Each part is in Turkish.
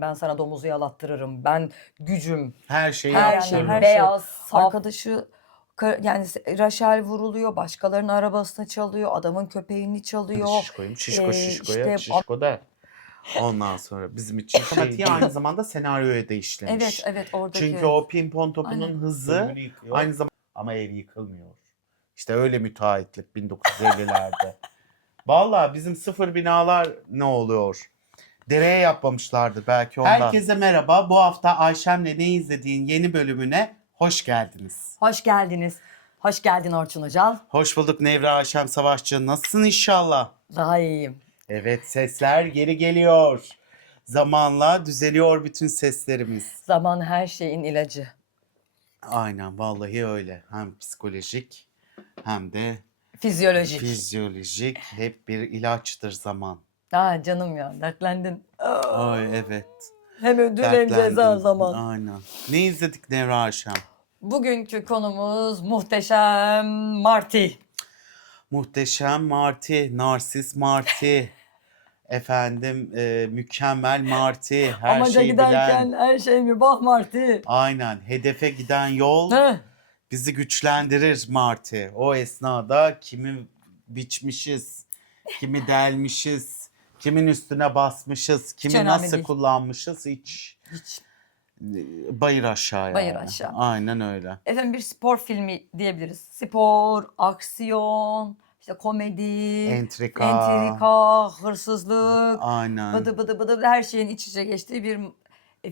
Ben sana domuzu yalattırırım. Ben gücüm. Her şeyi Her yaptırırım. şey beyaz, saf. Arkadaşı yani Rachel vuruluyor, başkalarının arabasını çalıyor, adamın köpeğini çalıyor. Şişkoyum, şişko şişkoya, işte şişko der. Ondan sonra bizim için matematiği aynı zamanda senaryoya da işlemiş. evet oradaki. Çünkü o pimpon topunun Aynen. hızı aynı zamanda ama ev yıkılmıyor. İşte öyle müteahhitlik 1950'lerde. Vallahi bizim sıfır binalar ne oluyor? Dereye yapmamışlardı belki ondan. Herkese merhaba. Bu hafta Ayşem'le Ne izlediğin yeni bölümüne hoş geldiniz. Hoş geldiniz. Hoş geldin Orçun Hocam. Hoş bulduk Nevra Ayşem Savaşçı. Nasılsın inşallah? Daha iyiyim. Evet, sesler geri geliyor. Zamanla düzeliyor bütün seslerimiz. Zaman her şeyin ilacı. Aynen, vallahi öyle. Hem psikolojik hem de Fizyolojik. fizyolojik. Hep bir ilaçtır zaman. Canım ya, dertlendin. Ay evet. Hem ödül hem ceza Dertlendim. zaman. Aynen. Ne izledik Nevra Ayşem? Bugünkü konumuz Muhteşem Marty. Muhteşem Marty, Narsis Marty. Efendim mükemmel Marty. Her Amaca şeyi giderken bilen. her şey mübah Marty. Aynen. Hedefe giden yol Heh. bizi güçlendirir Marty. O esnada kimi biçmişiz, kimi delmişiz, kimin üstüne basmışız, kimi önemli nasıl değil. kullanmışız hiç bayır aşağı yani. Bayır aşağı. Aynen öyle. Efendim bir spor filmi diyebiliriz. Spor, aksiyon, işte komedi, entrika, hırsızlık, Aynen. bıdı bıdı bıdı her şeyin iç içe geçtiği bir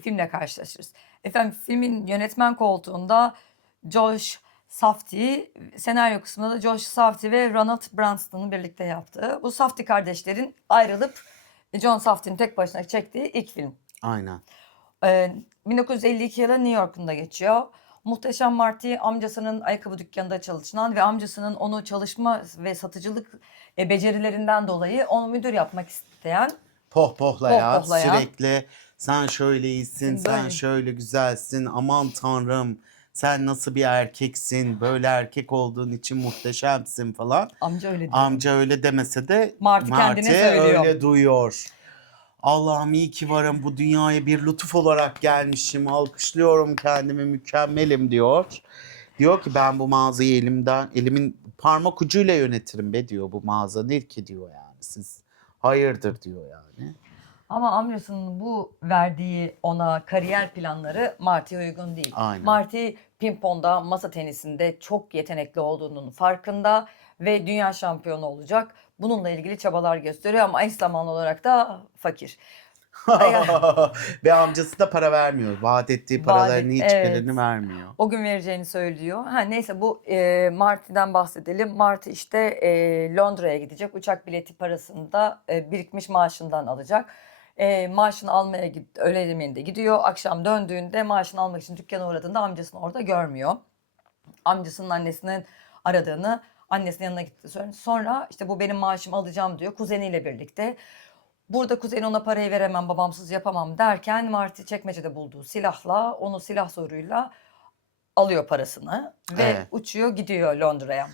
filmle karşılaşırız. Efendim filmin yönetmen koltuğunda Josh Safdie, senaryo kısmında da Josh Safdie ve Ronald Branston'ın birlikte yaptığı. Bu Safdie kardeşlerin ayrılıp John Safdie'nin tek başına çektiği ilk film. Aynen. 1952 yılı New York'unda geçiyor. Muhteşem Marty amcasının ayakkabı dükkanında çalışan ve amcasının onu çalışma ve satıcılık becerilerinden dolayı onu müdür yapmak isteyen Pohpohlayan, Pohpohlayan. sürekli sen şöyle iyisin, sen Böyle. şöyle güzelsin, aman tanrım sen nasıl bir erkeksin, böyle erkek olduğun için muhteşemsin falan. amca öyle diyor. Amca öyle demese de Marty kendine söylüyor. öyle duyuyor. Allah'ım iyi ki varım bu dünyaya bir lütuf olarak gelmişim. Alkışlıyorum kendimi mükemmelim diyor. Diyor ki ben bu mağazayı elimin parmak ucuyla yönetirim be diyor. Bu mağaza değil ki diyor yani. Siz hayırdır diyor yani. Ama amcasının bu verdiği ona kariyer planları Marty'ye uygun değil. Aynen. Marty pingponda, masa tenisinde çok yetenekli olduğunun farkında ve dünya şampiyonu olacak. Bununla ilgili çabalar gösteriyor ama eş zamanlı olarak da fakir. Ve amcası da para vermiyor. Vaat ettiği paraların hiçbirini vermiyor. O gün vereceğini söylüyor. Neyse bu Marty'den bahsedelim. Marty işte Londra'ya gidecek. Uçak bileti parasını da birikmiş maaşından alacak. Maaşını almaya öğle yemeğinde gidiyor. Akşam döndüğünde maaşını almak için dükkana uğradığında amcasını orada görmüyor. Amcasının annesinin aradığını annesinin yanına gitti. Sonra işte bu benim maaşımı alacağım diyor kuzeniyle birlikte. Burada kuzeni ona parayı veremem, babamsız yapamam derken Marty çekmecede bulduğu silahla, onu silah zoruyla alıyor parasını ve uçuyor gidiyor Londra'ya.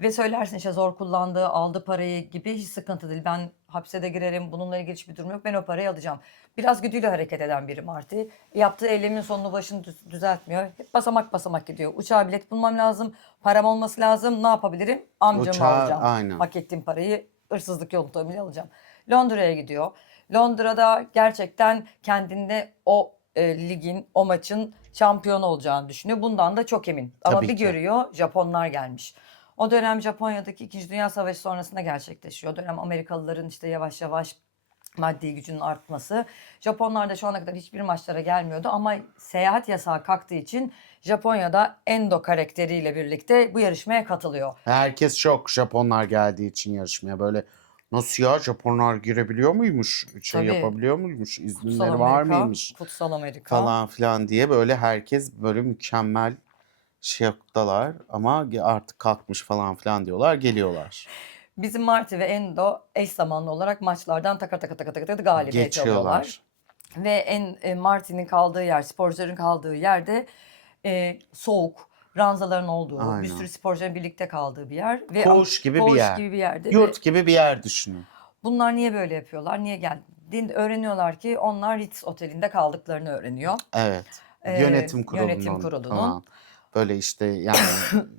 Ve söylersin işte zor kullandı, aldı parayı gibi hiç sıkıntı değil. Ben hapse de girerim, bununla ilgili hiçbir durum yok. Ben o parayı alacağım. Biraz güdüyle hareket eden biri Marty. Yaptığı eylemin sonunu başını düzeltmiyor. Hep basamak basamak gidiyor. Uçağa bilet bulmam lazım, param olması lazım. Ne yapabilirim? Amcamı alacağım. Aynen. Hak ettiğim parayı hırsızlık yoluyla alacağım. Londra'ya gidiyor. Londra'da gerçekten kendinde o ligin, o maçın şampiyon olacağını düşünüyor. Bundan da çok emin. Ama Tabii bir ki. görüyor Japonlar gelmiş. O dönem Japonya'daki 2. Dünya Savaşı sonrasında gerçekleşiyor. O dönem Amerikalıların işte yavaş yavaş maddi gücünün artması. Japonlar da şu ana kadar hiçbir maçlara gelmiyordu ama seyahat yasağı kalktığı için Japonya'da Endo karakteriyle birlikte bu yarışmaya katılıyor. Herkes şok Japonlar geldiği için yarışmaya. Böyle nasıl ya Japonlar girebiliyor muymuş? Tabii. Yapabiliyor muymuş? Kutsal İzinleri var Amerika, mıymış? Kutsal Amerika. Falan filan diye böyle herkes böyle mükemmel şoktalar ama artık kalkmış falan filan diyorlar geliyorlar. Bizim Marty ve Endo eş zamanlı olarak maçlardan takır takır takır takır galibiyet alıyorlar. Geçiyorlar. Ve Marty'nin kaldığı yer, sporcuların kaldığı yerde soğuk, ranzaların olduğu, Aynen. bir sürü sporcuların birlikte kaldığı bir yer. Ve Koğuş gibi bir yer. gibi bir yerde. Yurt gibi bir yer düşünün. Bunlar niye böyle yapıyorlar? Niye öğreniyorlar ki onlar Ritz Oteli'nde kaldıklarını öğreniyor. Evet. Ee, Yönetim yönetim kurulunun kurulunun. falan. Böyle işte yani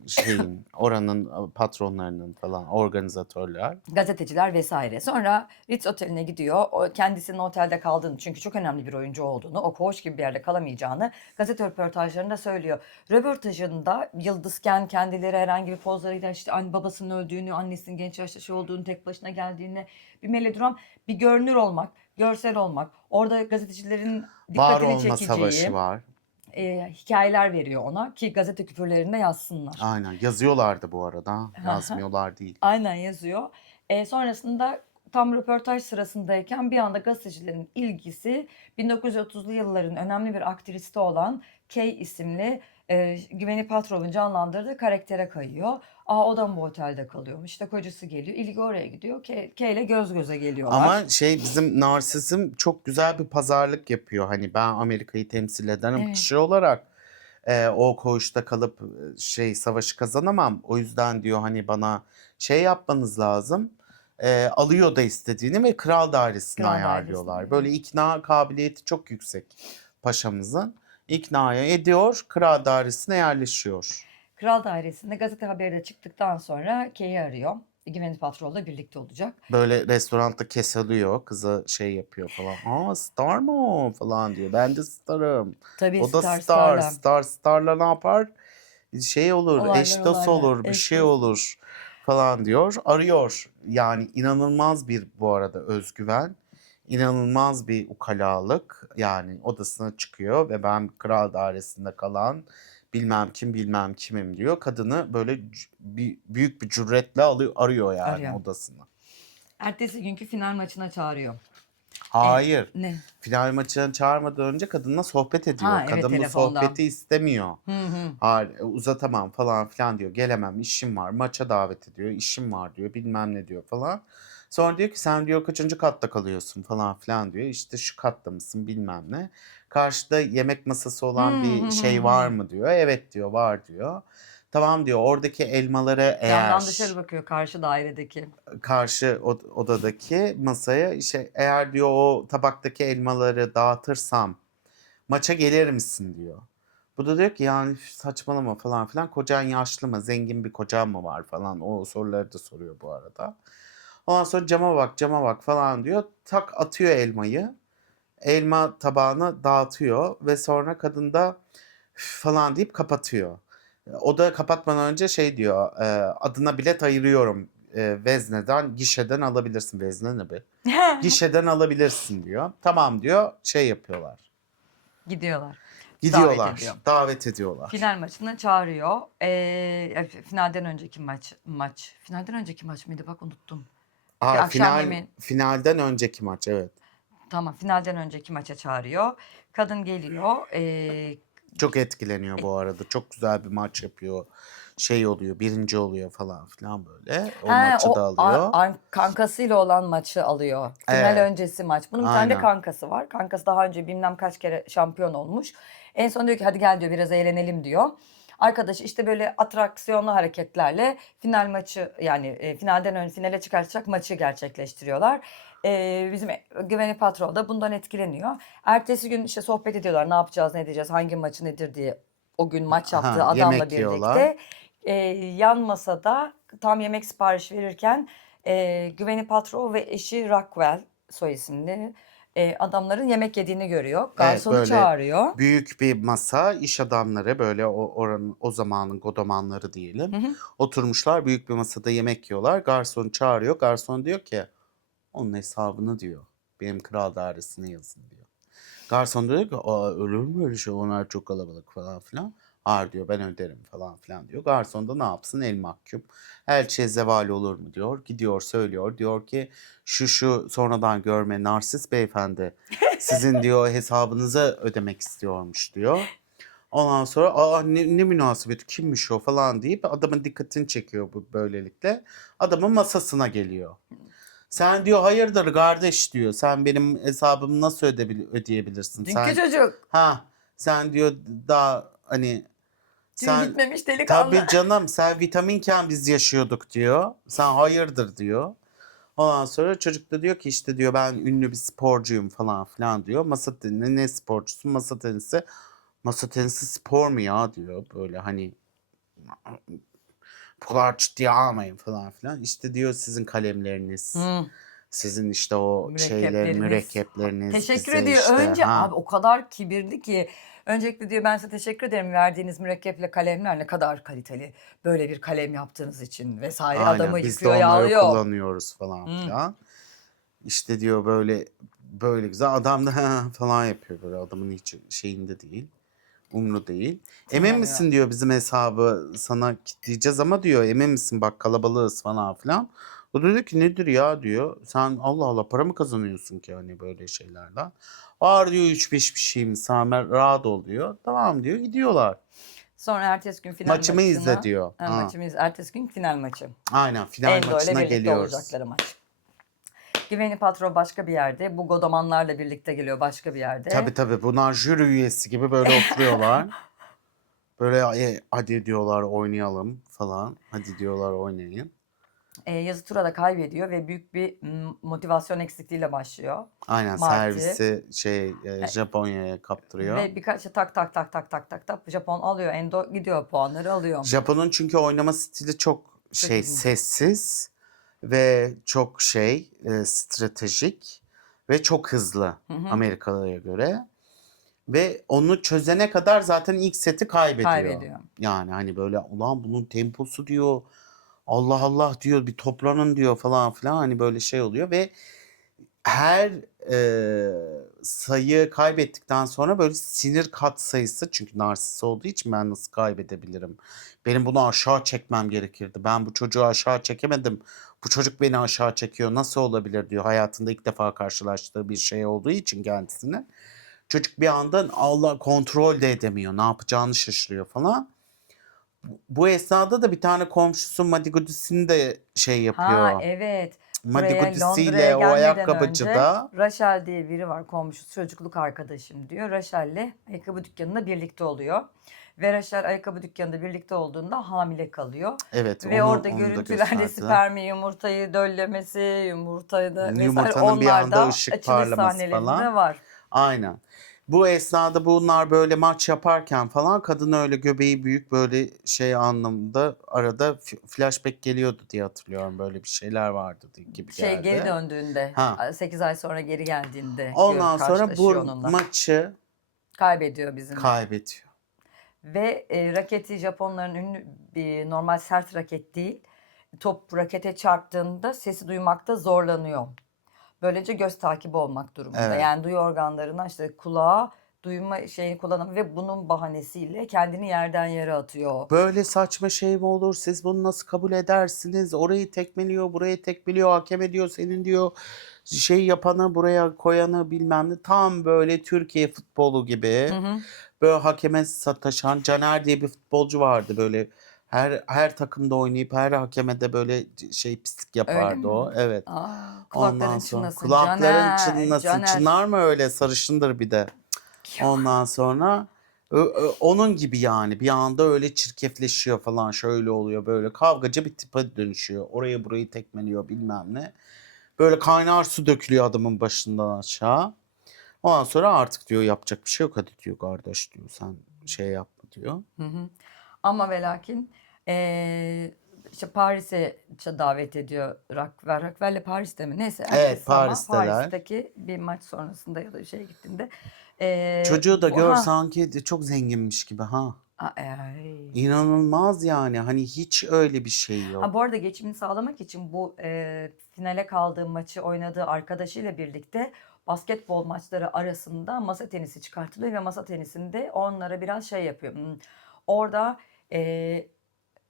şeyin oranın patronlarının falan organizatörler. Gazeteciler vesaire. Sonra Ritz Oteli'ne gidiyor. O kendisinin otelde kaldığını, çünkü çok önemli bir oyuncu olduğunu, o koğuş gibi bir yerde kalamayacağını gazete röportajlarında söylüyor. Röportajında yıldızken kendileri herhangi bir pozlarıyla işte babasının öldüğünü, annesinin genç yaşta şey olduğunu, tek başına geldiğini, bir melodram, bir görünür olmak, görsel olmak, orada gazetecilerin Var dikkatini olma çekeceği savaşı var. hikayeler veriyor ona ki gazete küpürlerinde yazsınlar. Aynen. Yazıyorlardı bu arada. Yazmıyorlar değil. Aynen yazıyor. Sonrasında tam röportaj sırasındayken bir anda gazetecilerin ilgisi 1930'lu yılların önemli bir aktristi olan Kay isimli Gwyneth Paltrow'un canlandırdığı karaktere kayıyor. O da mı bu otelde kalıyormuş? İşte kocası geliyor. İlgi oraya gidiyor. Kay ile göz göze geliyorlar. Ama bizim narsizm çok güzel bir pazarlık yapıyor. Hani ben Amerika'yı temsil eden Evet. kişi olarak o koğuşta kalıp savaşı kazanamam. O yüzden diyor hani bana yapmanız lazım. Alıyor da istediğini ve kral dairesini Kral ayarlıyorlar. dairesinde. Böyle ikna kabiliyeti çok yüksek paşamızın. İknaya ediyor, kral dairesine yerleşiyor. Kral dairesinde gazete haberi de çıktıktan sonra Kay'i arıyor. Gwyneth Paltrow'la birlikte olacak. Böyle restoranda keselıyor, kıza yapıyor falan. Star mı o falan diyor. Ben de starım. Tabii O da starla. Starla ne yapar? Olur, eş dost Olaylar, olur, bir eş şey dost. olur falan diyor. Arıyor. Yani inanılmaz bir bu arada özgüven. İnanılmaz bir ukalalık. Yani odasına çıkıyor ve ben kral dairesinde kalan bilmem kim bilmem kimim diyor. Kadını böyle büyük bir cüretle arıyor yani Arıyor. odasına. Ertesi günkü final maçına çağırıyor. Hayır. Ne? Final maçına çağırmadan önce kadınla sohbet ediyor. Ha, evet, Kadın bu telefonda. sohbeti istemiyor. Hı. Hayır, uzatamam falan filan diyor. Gelemem, işim var. Maça davet ediyor. İşim var diyor. Bilmem ne diyor falan. Sonra diyor ki sen diyor kaçıncı katta kalıyorsun falan filan diyor. İşte şu katta mısın bilmem ne. Karşıda yemek masası olan bir şey var mı diyor. Evet diyor, var diyor. Tamam diyor, oradaki elmaları Camdan dışarı bakıyor, karşı dairedeki. karşı odadaki masaya eğer diyor o tabaktaki elmaları dağıtırsam maça gelir misin diyor. Bu da diyor ki yani saçmalama falan filan, kocan yaşlı mı, zengin bir kocan mı var falan, o soruları da soruyor bu arada. Ondan sonra cama bak falan diyor, tak atıyor elmayı, elma tabağını dağıtıyor ve sonra kadın da "Üf" falan deyip kapatıyor. O da kapatmadan önce diyor, adına bilet ayırıyorum, vezneden, gişeden alabilirsin. Vezne ne be? Gişeden alabilirsin diyor. Tamam diyor, yapıyorlar. Gidiyorlar. Gidiyorlar, Davet ediyor. davet ediyorlar. Final maçına çağırıyor. Finalden önceki maç. Finalden önceki maç mıydı? Bak unuttum. Bir akşam yemeği. Finalden önceki maç, evet. Tamam, finalden önceki maça çağırıyor. Kadın geliyor. Çok etkileniyor bu arada. Çok güzel bir maç yapıyor. Oluyor, birinci oluyor falan filan böyle. O maçı da alıyor. Kankasıyla olan maçı alıyor. Final Evet. öncesi maç. Bunun bir tane de Aynen. kankası var. Kankası daha önce bilmem kaç kere şampiyon olmuş. En son diyor ki hadi gel diyor, biraz eğlenelim diyor. Arkadaşı işte böyle atraksiyonlu hareketlerle final maçı, yani finalden önce finale çıkartacak maçı gerçekleştiriyorlar. Bizim Gwyneth Paltrow da bundan etkileniyor. Ertesi gün işte sohbet ediyorlar, ne yapacağız, ne edeceğiz, hangi maçı nedir diye, o gün maç yaptığı adamla Yemek yiyorlar. birlikte. Yan masada tam yemek sipariş verirken Gwyneth Paltrow ve eşi Rockwell, soy isimli adamların yemek yediğini görüyor. Garsonu böyle çağırıyor. büyük bir masa, iş adamları böyle oranın o zamanın godomanları diyelim. Oturmuşlar büyük bir masada yemek yiyorlar. Garson çağırıyor. Garson diyor ki onun hesabını diyor benim kral dairesine yazın diyor. Garson diyor ki ölür mü öyle şey, onlar çok kalabalık falan filan. Hayır diyor, ben öderim falan filan diyor. Garson da ne yapsın, el mahkum. Elçiye zeval olur mu diyor. Gidiyor söylüyor, diyor ki şu sonradan görme narsist beyefendi sizin diyor hesabınıza ödemek istiyormuş diyor. Ondan sonra ne münasebet, kimmiş o falan deyip adamın dikkatini çekiyor bu böylelikle. Adamın masasına geliyor. Sen diyor hayırdır kardeş diyor. Sen benim hesabımı nasıl ödeyebilirsin? Dünkü çocuk. Sen diyor daha hani Dün sen gitmemiş delikanlı. tabii canım sen vitaminken biz yaşıyorduk diyor. Sen hayırdır diyor. Ondan sonra çocuk da diyor ki işte diyor ben ünlü bir sporcuyum falan filan diyor. Masa tenisi ne sporcusun? Masa tenisi. Masa tenisi spor mu ya diyor. Böyle hani bu kadar ciddiye almayın falan filan. İşte diyor sizin kalemleriniz. Hı. Sizin işte o şeyler, Mürekkepleriniz. mürekkepleriniz Teşekkür bize ediyor. işte Önce abi ha. o kadar kibirli ki. Öncelikle diyor ben size teşekkür ederim verdiğiniz mürekkeple kalemler ne kadar kaliteli. Böyle bir kalem yaptığınız için vesaire. Adamı Aynen biz de yıkıyor, onları yağlıyor. kullanıyoruz falan Hı. filan. İşte diyor böyle güzel adam da falan yapıyor böyle adamın hiç şeyinde değil. Umru değil. Emin Tınlamıyor. misin diyor bizim hesabı sana kilitleyeceğiz ama diyor emin misin bak kalabalığız falan filan. O da diyor ki nedir ya diyor. Sen Allah Allah para mı kazanıyorsun ki hani böyle şeylerden. Var diyor 3-5 bir şeyim Samer rahat ol diyor. Tamam diyor gidiyorlar. Sonra ertesi gün final Maçımı izle maçına. diyor. Ha. Maçımız ertesi gün final maçı. Aynen final Endo ile maçına birlikte geliyoruz. olacakları maç. Gwyneth Paltrow başka bir yerde. Bu godomanlarla birlikte geliyor başka bir yerde. Tabii bunlar jüri üyesi gibi böyle oturuyorlar. Böyle hadi diyorlar oynayalım falan. Hadi diyorlar oynayın. Yazı tura da kaybediyor ve büyük bir motivasyon eksikliğiyle başlıyor. Aynen Marty. servisi Japonya'ya kaptırıyor. Ve birkaç tak tak tak tak tak tak tak Japon alıyor. Endo gidiyor puanları alıyor. Japon'un çünkü oynama stili çok ilginç. sessiz ve çok stratejik ve çok hızlı Amerikalılara göre. Ve onu çözene kadar zaten ilk seti kaybediyor. Yani hani böyle ulan bunun temposu diyor. Allah Allah diyor bir toplanın diyor falan filan hani böyle şey oluyor ve her sayı kaybettikten sonra böyle sinir kat sayısı çünkü narsist olduğu için ben nasıl kaybedebilirim? Benim bunu aşağı çekmem gerekirdi. Ben bu çocuğu aşağı çekemedim. Bu çocuk beni aşağı çekiyor. Nasıl olabilir diyor. Hayatında ilk defa karşılaştığı bir şey olduğu için kendisine. Çocuk bir anda Allah kontrol de edemiyor. Ne yapacağını şaşırıyor falan. Bu esnada da bir tane komşusu Madigudisi'ni de şey yapıyor. Ha evet. Buraya Londra'ya Madigudisi'yle o gelmeden ayakkabıcı önce da. Rachel diye biri var komşusu çocukluk arkadaşım diyor. Rachel'le ayakkabı dükkanında birlikte oluyor. Ve Rachel ayakkabı dükkanında birlikte olduğunda hamile kalıyor. Evet Ve orada onu da görüntülerde gösterdi. spermi yumurtayı döllemesi, yumurtayı da vesaire Yumurtanın bir onlar anda da ışık açılış parlaması sahnelerinde falan. var. Aynen. Bu esnada bunlar böyle maç yaparken falan kadın öyle göbeği büyük böyle şey anlamında arada flashback geliyordu diye hatırlıyorum. Böyle bir şeyler vardı gibi geldi. Geri döndüğünde, Ha. 8 ay sonra geri geldiğinde Ondan sonra karşılaşıyor bu onunla. maçı Kaybediyor bizim. kaybediyor. Ve raketi Japonların ünlü bir normal sert raket değil. Top rakete çarptığında sesi duymakta zorlanıyor. Böylece göz takibi olmak durumunda. Evet. Yani duyu organlarına işte kulağa duyma şeyini kullanamıyor ve bunun bahanesiyle kendini yerden yere atıyor. Böyle saçma şey mi olur? Siz bunu nasıl kabul edersiniz? Orayı tekmeliyor, burayı tekmeliyor, hakem ediyor, senin diyor şey yapanı buraya koyanı bilmem ne. Tam böyle Türkiye futbolu gibi. Böyle hakeme sataşan Caner diye bir futbolcu vardı böyle. Her takımda oynayıp her hakeme de böyle şey pislik yapardı o. Evet. Kulakların sonra çınlasın. kulakların Caner, çınlasın. Caner. Çınar mı öyle sarışındır bir de. Ondan sonra onun gibi yani bir anda öyle çirkefleşiyor falan şöyle oluyor böyle kavgacı bir tipe dönüşüyor. Orayı burayı tekmeliyor bilmem ne. Böyle kaynar su dökülüyor adamın başından aşağı. Ondan sonra artık diyor yapacak bir şey yok hadi diyor kardeş diyor sen şey yapma diyor. Ama ve lakin işte Paris'e davet ediyor Rockwell. Rockwell'le Paris'te mi? Neyse. Evet Ama Paris'teler. Paris'teki bir maç sonrasında ya da bir şeye gittiğinde. Çocuğu da gör ha, sanki çok zenginmiş gibi ha. ay. İnanılmaz yani hani hiç öyle bir şey yok. Bu arada geçimini sağlamak için bu finale kaldığı maçı oynadığı arkadaşıyla birlikte basketbol maçları arasında masa tenisi çıkartılıyor ve masa tenisinde onlara biraz şey yapıyor. Orada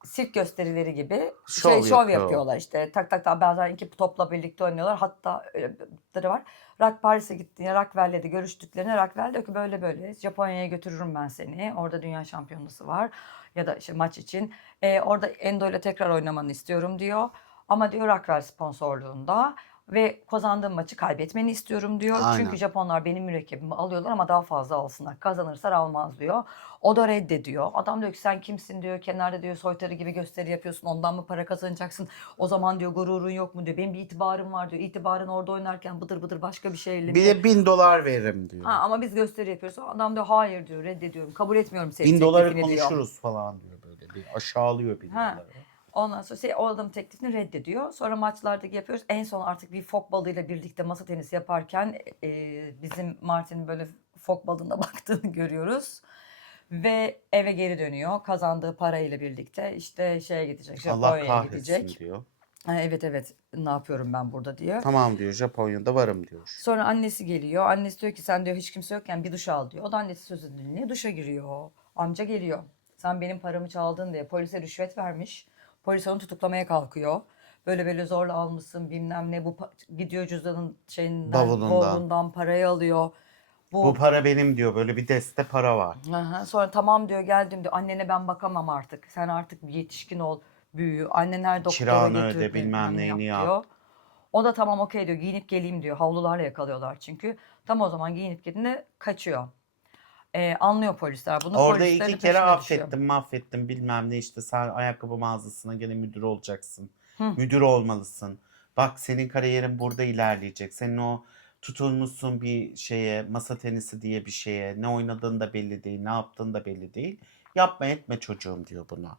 sirk gösterileri gibi şov yapıyorlar işte tak tak tak bazen iki topla birlikte oynuyorlar hatta öyle var. Paris'e gittiğinde Rockwell'le de görüştüklerine Rockwell diyor ki böyle böyle Japonya'ya götürürüm ben seni orada dünya şampiyonası var ya da işte maç için orada Endo ile tekrar oynamanı istiyorum diyor ama diyor Rockwell sponsorluğunda Ve kazandığım maçı kaybetmeni istiyorum diyor. Aynen. Çünkü Japonlar benim mürekkebimi alıyorlar ama daha fazla alsınlar. Kazanırsa almaz diyor. O da reddediyor. Adam diyor ki sen kimsin diyor. Kenarda diyor soytarı gibi gösteri yapıyorsun. Ondan mı para kazanacaksın? O zaman diyor gururun yok mu diyor. Benim bir itibarım var diyor. İtibarın orada oynarken bıdır bıdır başka bir şey Bir elinde. de $1000 veririm diyor. Ha, ama biz gösteri yapıyoruz. Adam diyor hayır diyor, reddediyorum. Kabul etmiyorum senin $1000 teklifini diyor. konuşuruz falan diyor böyle. Bir aşağılıyor $1000. Ha. Ondan sonra o adamın teklifini reddediyor. Sonra maçlarda yapıyoruz. En son artık bir fok balığıyla birlikte masa tenisi yaparken bizim Martin'in böyle fok balığına baktığını görüyoruz. Ve eve geri dönüyor. Kazandığı parayla birlikte işte şeye gidecek, Allah Japonya'ya kahretsin gidecek. diyor. Ha, evet ne yapıyorum ben burada diyor. Tamam diyor, Japonya'da varım diyor. Sonra annesi geliyor. Annesi diyor ki sen diyor hiç kimse yokken bir duş al diyor. O da annesi sözünü dinliyor. Duşa giriyor. Amca geliyor. Sen benim paramı çaldın diye polise rüşvet vermiş. Polis onu tutuklamaya kalkıyor. Böyle zorla almışsın bilmem ne. Gidiyor cüzdanın şeyinden, Bavulundan. bavulundan parayı alıyor. Bu para benim diyor. Böyle bir deste para var. Aha, sonra tamam diyor geldim diyor. Annene ben bakamam artık. Sen artık bir yetişkin ol, büyü. Annen her doktora Kiranı götür öde, bilmem neyini yap. diyor. O da tamam okey diyor. Giyinip geleyim diyor. Havlularla yakalıyorlar çünkü. Tam o zaman giyinip geldiğinde kaçıyor. Anlıyor polisler bunu. Orada Polislerin 2 kere peşine düşüyor. affettim, mahvettim bilmem ne, işte sen ayakkabı mağazasına gene müdür olacaksın. Hı. Müdür olmalısın. Bak senin kariyerin burada ilerleyecek. Senin o tutulmuşsun bir şeye, masa tenisi diye bir şeye. Ne oynadığın da belli değil, ne yaptığın da belli değil. Yapma etme çocuğum diyor buna.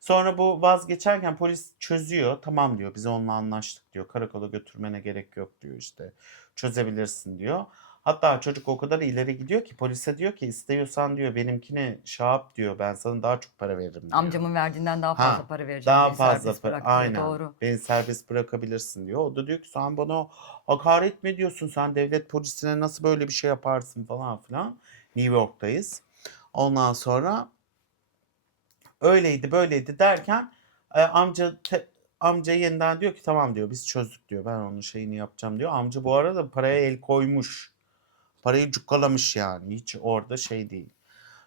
Sonra bu vazgeçerken polis çözüyor. Tamam diyor, biz onunla anlaştık diyor. Karakola götürmene gerek yok diyor işte. Çözebilirsin diyor. Hatta çocuk o kadar ileri gidiyor ki polise diyor ki istiyorsan diyor benimkine şey yap diyor, ben sana daha çok para veririm diyor. Amcamın verdiğinden daha Ha, fazla para vereceğim. daha Beni fazla serbest para, bırak diyor. aynen. Doğru. Beni serbest bırakabilirsin diyor. O da diyor ki sen bana hakaret mi ediyorsun, sen devlet polisine nasıl böyle bir şey yaparsın falan filan. New York'tayız. Ondan sonra öyleydi böyleydi derken amca yeniden diyor ki tamam diyor, biz çözdük diyor, ben onun şeyini yapacağım diyor. Amca bu arada paraya el koymuş. Parayı cukkalamış yani, hiç orada şey değil.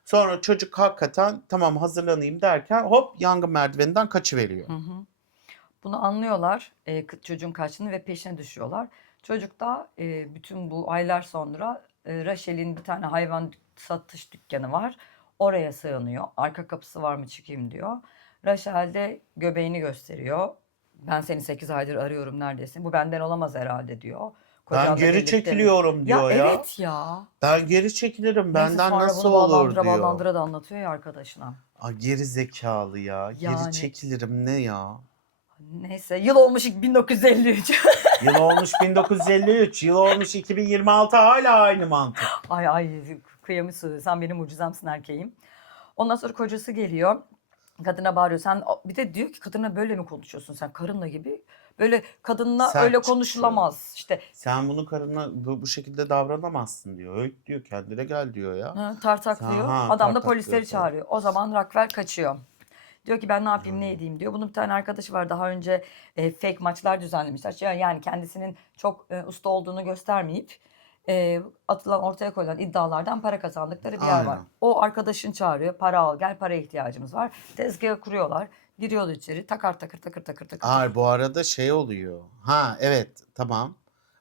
Sonra çocuk hakikaten tamam hazırlanayım derken hop yangın merdiveninden kaçıveriyor. Hı hı. Bunu anlıyorlar çocuğun kaçtığını ve peşine düşüyorlar. Çocuk da bütün bu aylar sonra Rachel'in bir tane hayvan satış dükkanı var. Oraya sığınıyor. Arka kapısı var mı çıkayım diyor. Rachel de göbeğini gösteriyor. Ben seni 8 aydır arıyorum neredesin? Bu benden olamaz herhalde diyor. Ben Kocanla geri birlikte mi? çekiliyorum diyor ya. Evet ya. Ben geri çekilirim, Neyse benden sonra nasıl bunu olur bağlandıra diyor. bağlandıra da anlatıyor ya arkadaşına. Ay, geri zekalı ya. Geri Yani. çekilirim ne ya? Neyse yıl olmuş 1953. Yıl olmuş 1953, yıl olmuş 2026, hala aynı mantık. Ay kıyamışsın. Sen benim mucizemsin erkeğim. Ondan sonra kocası geliyor. Kadına bağırıyor. Sen bir de diyor ki kadına böyle mi konuşuyorsun sen karınla gibi? Böyle kadınla Sert öyle çıkıyor. konuşulamaz. İşte Sen bunu karına bu şekilde davranamazsın diyor. Öyle diyor, kendine gel diyor ya. tartaklıyor. Ha, Adam da tartaklıyor polisleri falan. çağırıyor. O zaman Rockwell kaçıyor. Diyor ki ben ne yapayım ne edeyim diyor. Bunun bir tane arkadaşı var daha önce fake maçlar düzenlemişler. Yani kendisinin çok usta olduğunu göstermeyip atılan ortaya koyulan iddialardan para kazandıkları bir yer var. Aynen. O arkadaşını çağırıyor. Para al gel, paraya ihtiyacımız var. Tezgahı kuruyorlar. Giriyorlar içeri takır takır takır takır takır. Hayır, bu arada şey oluyor. Ha evet, tamam.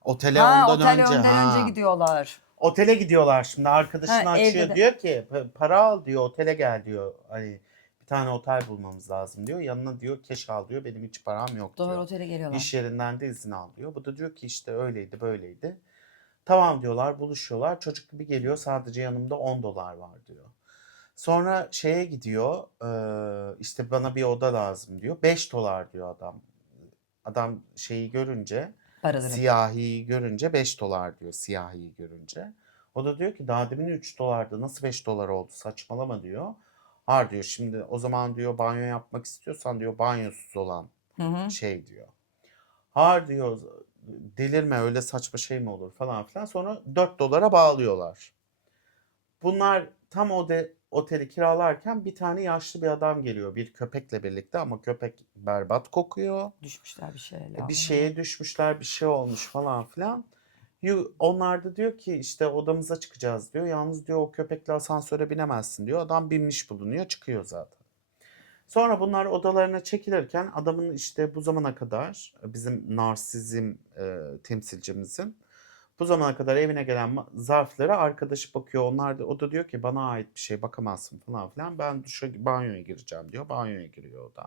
Otele Ha, ondan otele önce. önden önce Ha. gidiyorlar. Otele gidiyorlar şimdi, arkadaşını Ha, açıyor evde de. diyor ki para al diyor, otele gel diyor. Hani bir tane otel bulmamız lazım diyor. Yanına diyor keş al diyor, benim hiç param yok Doğru diyor. otele geliyorlar. İş yerinden de izin al diyor. Bu da diyor ki işte öyleydi böyleydi. Tamam diyorlar, buluşuyorlar. Çocuk bir geliyor, sadece yanımda $10 var diyor. Sonra şeye gidiyor, işte bana bir oda lazım diyor. $5 diyor adam. Adam şeyi görünce, Paraları. siyahiyi görünce $5 diyor, siyahiyi görünce. O da diyor ki daha demin $3'du, nasıl $5 oldu, saçmalama diyor. Hayır diyor, şimdi o zaman diyor banyo yapmak istiyorsan diyor banyosuz olan Hı hı. şey diyor. Hayır diyor, delirme, öyle saçma şey mi olur falan filan. Sonra $4 bağlıyorlar. Bunlar tam oteli kiralarken bir tane yaşlı bir adam geliyor bir köpekle birlikte, ama köpek berbat kokuyor. Düşmüşler bir şeyle. Bir anladın mı? şeye düşmüşler, bir şey olmuş falan filan. Onlar da diyor ki işte odamıza çıkacağız diyor. Yalnız diyor o köpekle asansöre binemezsin diyor. Adam binmiş bulunuyor, çıkıyor zaten. Sonra bunlar odalarına çekilirken adamın işte bu zamana kadar bizim narsizm temsilcimizin bu zamana kadar evine gelen zarflara arkadaşı bakıyor. Onlar da o da diyor ki bana ait bir şey bakamazsın falan filan. Ben banyoya gireceğim diyor. Banyoya giriyor o da.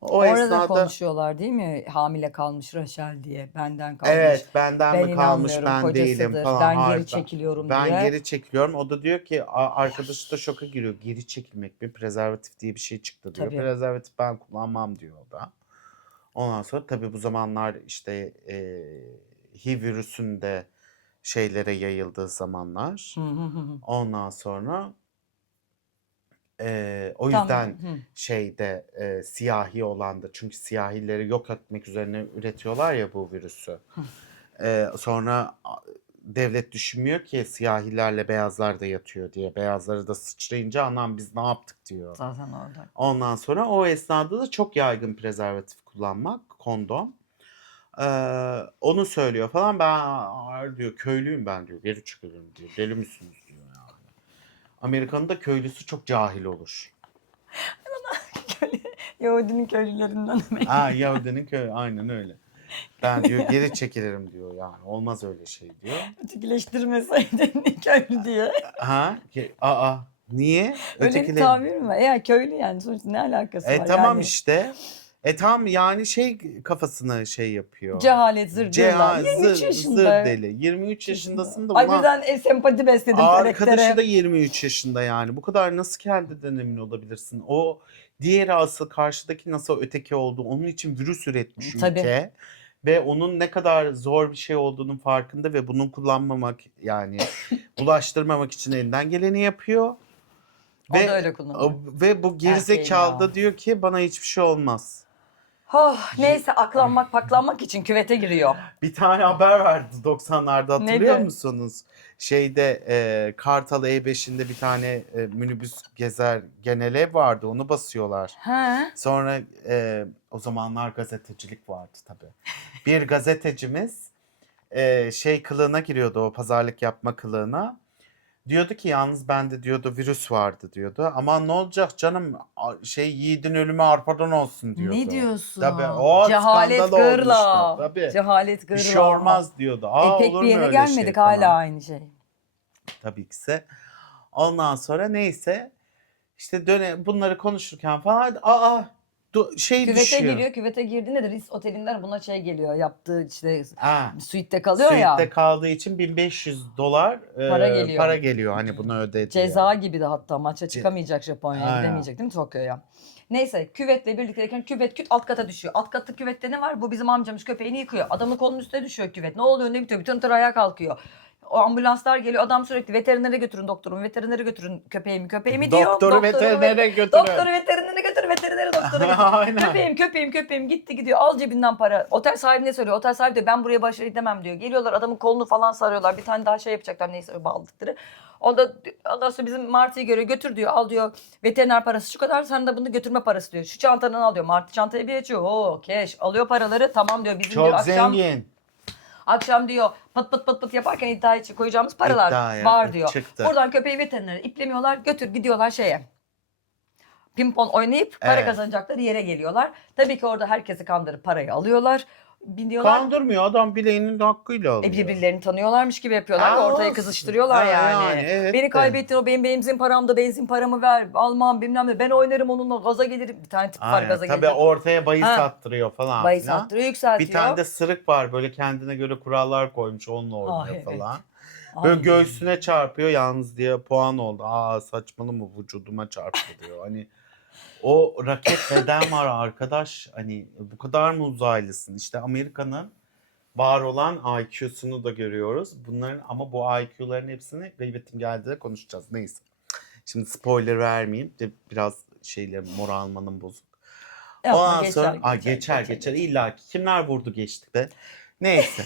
O Orada esnada konuşuyorlar değil mi? Hamile kalmış Rachel diye. Benden kalmış. evet benden Ben mi kalmış inanmıyorum ben değilim kocasıdır. falan. Ben Hayır, geri çekiliyorum ben diye. geri çekiliyorum. O da diyor ki arkadaşı da şoka giriyor. Geri çekilmek bir prezervatif diye bir şey çıktı diyor. Tabii. Prezervatif ben kullanmam diyor o da. Ondan sonra tabii bu zamanlar işte HIV virüsünde şeylere yayıldığı zamanlar. Hı hı hı hı. Ondan sonra o Tam yüzden hı. şeyde siyahi olan da çünkü siyahileri yok etmek üzerine üretiyorlar ya bu virüsü. Sonra devlet düşünmüyor ki siyahilerle beyazlar da yatıyor diye. Beyazları da sıçrayınca anam biz ne yaptık diyor. Zaten orada. Ondan sonra o esnada da çok yaygın prezervatif kullanmak, kondom. Onu söylüyor falan. Ben diyor köylüyüm ben diyor. Geri çıkıyorum diyor. Deli misiniz diyor yani. Amerika'nın da köylüsü çok cahil olur. Yahudinin köylülerinden demek. Yahudinin köyü aynen öyle. Ben diyor geri çekilirim diyor yani. Olmaz öyle şey diyor. Ötekileştirmeseydin köylü diye. Niye? Öyle bir Ötekileri. tabir mi var? Ya köylü yani sonuçta ne alakası var? Tamam Yani işte. Tam yani şey kafasını şey yapıyor. cehalet zırgırla. 23 zır yaşında. deli. 23 yaşındasın da Ay ulan birden sempati besledim arkadaşı karaktere. da 23 yaşında yani. Bu kadar nasıl kendinden emin olabilirsin? O diğeri asıl karşıdaki nasıl öteki oldu. Onun için virüs üretmiş Tabii. ülke. Ve onun ne kadar zor bir şey olduğunun farkında ve bunu kullanmamak yani bulaştırmamak için elinden geleni yapıyor. O da öyle kullanıyor. Ve bu gerizekalı da diyor ki bana hiçbir şey olmaz. Neyse aklanmak paklanmak için küvete giriyor. Bir tane haber vardı 90'larda hatırlıyor Neydi? musunuz? Şeyde Kartal E5'inde bir tane minibüs gezer genel ev vardı onu basıyorlar. He. Sonra o zamanlar gazetecilik vardı tabii. Bir gazetecimiz şey kılığına giriyordu o pazarlık yapma kılığına. Diyordu ki yalnız bende diyordu virüs vardı diyordu. Aman ne olacak canım yiğidin ölümü arpadan olsun diyordu. Ne diyorsun? Tabii o Cehalet skandal olmuştu. gırla. Tabii. Cehalet Bir gırla. şey olmaz diyordu. Pek Olur bir mu yere öyle gelmedik şey hala falan. aynı şey. Tabii ki ise. Ondan sonra neyse işte bunları konuşurken falan Küvete düşüyor. giriyor. Küvete girdiğinde de Ritz otelinden buna şey geliyor. Yaptığı işte Ha, suite'te kalıyor ya. suite'te kaldığı için $1500 para geliyor hani bunu ödedi. Ceza yani. gibi de hatta maça çıkamayacak Japonya'ya Aynen. gidemeyecek değil mi Tokyo'ya? Neyse küvetle birlikteyken küvet küt alt kata düşüyor. Alt katta küvette ne var? Bu bizim amcamız köpeğini yıkıyor. Adamın kolunun üstüne düşüyor küvet. Ne oluyor ne bitiyor? Bütün tır ayağa kalkıyor. O ambulanslar geliyor. Adam sürekli veterinere götürün doktorumu. Veterinere götürün köpeğimi diyor. Doktoru veterinere götürün. Doktoru veterinere götür. Veterinere doktora götür. Aynen. Köpeğim gitti gidiyor. Al cebinden para. Otel sahibine söylüyor. Otel sahibi diyor ben buraya başarı gidemem diyor. Geliyorlar adamın kolunu falan sarıyorlar. Bir tane daha şey yapacaklar neyse bağladıkları. Ondan sonra bizim Martı'yı görüyor. Götür diyor. Al diyor veteriner parası şu kadar. Sen de bunu götürme parası diyor. Şu çantanı al diyor. Martı çantayı bir açıyor. Oo keş. Alıyor paraları. Tamam diyor. Bizim diyor Çok akşam zengin. akşam diyor pıt pıt yaparken iddia için koyacağımız paralar İddiaya var diyor. çıktı. Oradan köpeği veterinere iplemiyorlar. Götür gidiyorlar şeye. Pimpon oynayıp para Evet. kazanacakları yere geliyorlar. Tabii ki orada herkesi kandırıp parayı alıyorlar. Biniyorlar. Kandırmıyor adam bileğinin hakkıyla alıyor. Birbirlerini tanıyorlarmış gibi yapıyorlar ve ortayı olsun. kızıştırıyorlar yani. Evet Beni de. kaybettin o benim benzin paramda benzin paramı ver almam bilmem ne ben oynarım onunla gaza gelirim. Bir tane tip var Aynen. gaza Tabii gelecek. ortaya bahis Ha. attırıyor falan Bahis filan. attırıyor yükseltiyor. Bir tane de sırık var böyle kendine göre kurallar koymuş onunla oynuyor evet. falan. Ay. Böyle göğsüne çarpıyor yalnız diye puan oldu. Saçmalama vücuduma çarptı diyor. Hani o raket neden var arkadaş? Hani bu kadar mı uzaylısın? İşte Amerika'nın var olan IQ'sunu da görüyoruz. Bunların ama bu IQ'ların hepsini gıybetim geldiğinde konuşacağız. Neyse. Şimdi spoiler vermeyeyim de biraz moralmanın bozuk. Yapma, Ondan sonra geçer. İlla ki kimler vurdu geçti be. Neyse.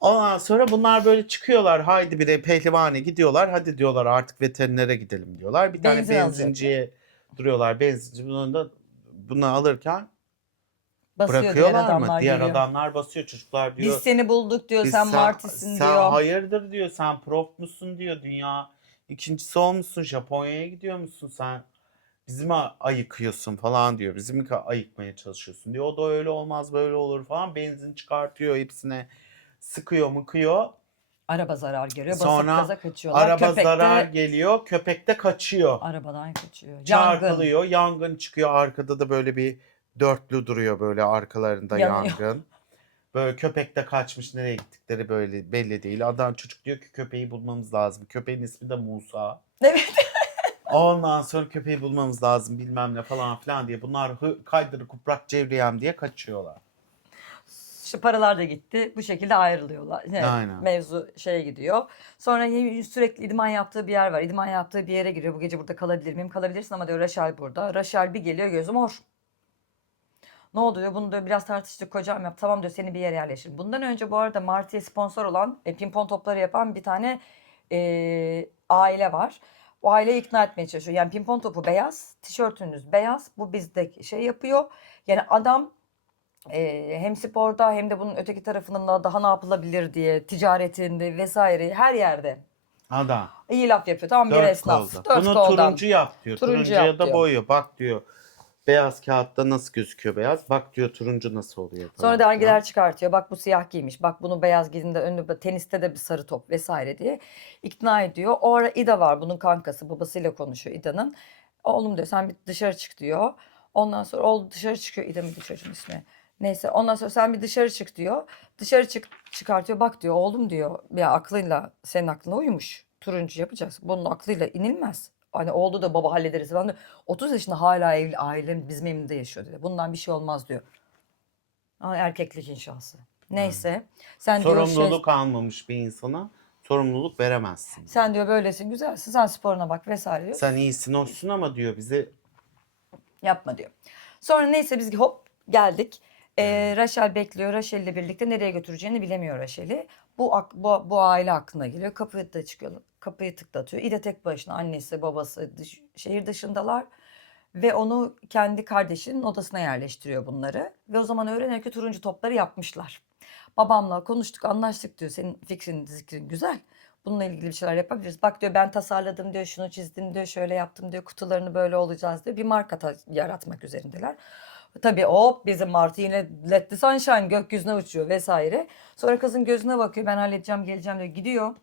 Ondan sonra bunlar böyle çıkıyorlar. Haydi bir de pehlivane gidiyorlar. Hadi diyorlar artık veterinere gidelim diyorlar. Bir tane Benzin benzinciye duruyorlar. Benzinci bunu alırken basıyor diğer bırakıyorlar adamlar mı? Diğer geliyor. adamlar basıyor. Çocuklar diyor. Biz seni bulduk diyor sen Marty'sin sen diyor. hayırdır diyor. Sen prof musun diyor. Dünya ikincisi olmuşsun. Japonya'ya gidiyor musun sen? Bizi mi ayıkıyorsun falan diyor. Bizi mi ayıkmaya çalışıyorsun diyor. O da öyle olmaz böyle olur falan. Benzin çıkartıyor hepsine. Sıkıyor mıkıyor. Araba zarar görüyor. Basıp Sonra gaza kaçıyorlar. araba Köpek zarar de geliyor. Köpek de kaçıyor. arabadan kaçıyor. Yangın Çarpılıyor. Yangın çıkıyor. Arkada da böyle bir dörtlü duruyor böyle arkalarında yanıyor. yangın. Böyle köpek de kaçmış, nereye gittikleri böyle belli değil. Adam çocuk diyor ki köpeği bulmamız lazım. Köpeğin ismi de Musa. Evet. Ondan sonra köpeği bulmamız lazım bilmem ne falan filan diye. Bunlar kaydırı kuprak cevriyem diye kaçıyorlar. İşte paralar da gitti. Bu şekilde ayrılıyorlar. Yani Aynen. mevzu şeye gidiyor. Sonra sürekli idman yaptığı bir yer var. İdman yaptığı bir yere giriyor. Bu gece burada kalabilir miyim? Kalabilirsin ama diyor Raşel burada. Raşel bir geliyor gözü mor. Ne oldu diyor. Bunu diyor biraz tartıştık kocam yap. Tamam diyor seni bir yere yerleştir. Bundan önce bu arada Martı'ya sponsor olan pimpon topları yapan bir tane aile var. O aileyi ikna etmeye çalışıyor. Yani pimpon topu beyaz, tişörtünüz beyaz. Bu bizde şey yapıyor. Yani adam hem sporda hem de bunun öteki tarafının da daha ne yapılabilir diye ticaretinde vesaire her yerde Adam. iyi laf yapıyor. Tamam bir Dört esnaf. kolda. Dört Bunu koldan. turuncu yap diyor. Turuncu Turuncuya yap da diyor. boyuyor. Bak diyor. Beyaz kağıtta nasıl gözüküyor beyaz? Bak diyor turuncu nasıl oluyor Sonra falan dergiler filan. çıkartıyor. Bak bu siyah giymiş. Bak bunu beyaz giydiğinde önünde teniste de bir sarı top vesaire diye ikna ediyor. O ara İda var bunun kankası. Babasıyla konuşuyor İda'nın. Oğlum diyor sen bir dışarı çık diyor. Ondan sonra oğlum dışarı çıkıyor. İda mıydı çocuğun ismi? Neyse ondan sonra sen bir dışarı çık diyor. Dışarı çıkartıyor. Bak diyor oğlum diyor. Ya aklıyla senin aklına uymuş. Turuncu yapacaksın. Bunun aklıyla inilmez. Hani oldu da baba hallederiz falan diyor. 30 yaşında hala evli ailem bizim evimde yaşıyor diyor. Bundan bir şey olmaz diyor. Ama erkeklik inşası. Aynen. Neyse. Sen diyor Sorumluluk almamış bir insana sorumluluk veremezsin diyor. sen diyor böylesin güzelsin sen sporuna bak vesaire diyor. Sen iyisin hoşsun ama diyor bizi Yapma diyor. Sonra neyse biz hop geldik. Raşel bekliyor. Raşel ile birlikte nereye götüreceğini bilemiyor Raşel'i. Bu aile aklına geliyor. Kapıyı da çıkıyor. Kapıyı tıklatıyor. İde tek başına annesi babası şehir dışındalar. Ve onu kendi kardeşinin odasına yerleştiriyor bunları. Ve o zaman öğreniyor ki turuncu topları yapmışlar. Babamla konuştuk anlaştık diyor. Senin fikrin güzel. Bununla ilgili bir şeyler yapabiliriz. Bak diyor ben tasarladım diyor, şunu çizdim diyor, şöyle yaptım diyor, kutularını böyle olacağız diyor. Bir marka yaratmak üzerindeler. Tabii hop bizim Martı yine Let the Sunshine gökyüzüne uçuyor vesaire. Sonra kızın gözüne bakıyor ben halledeceğim geleceğim diyor gidiyor.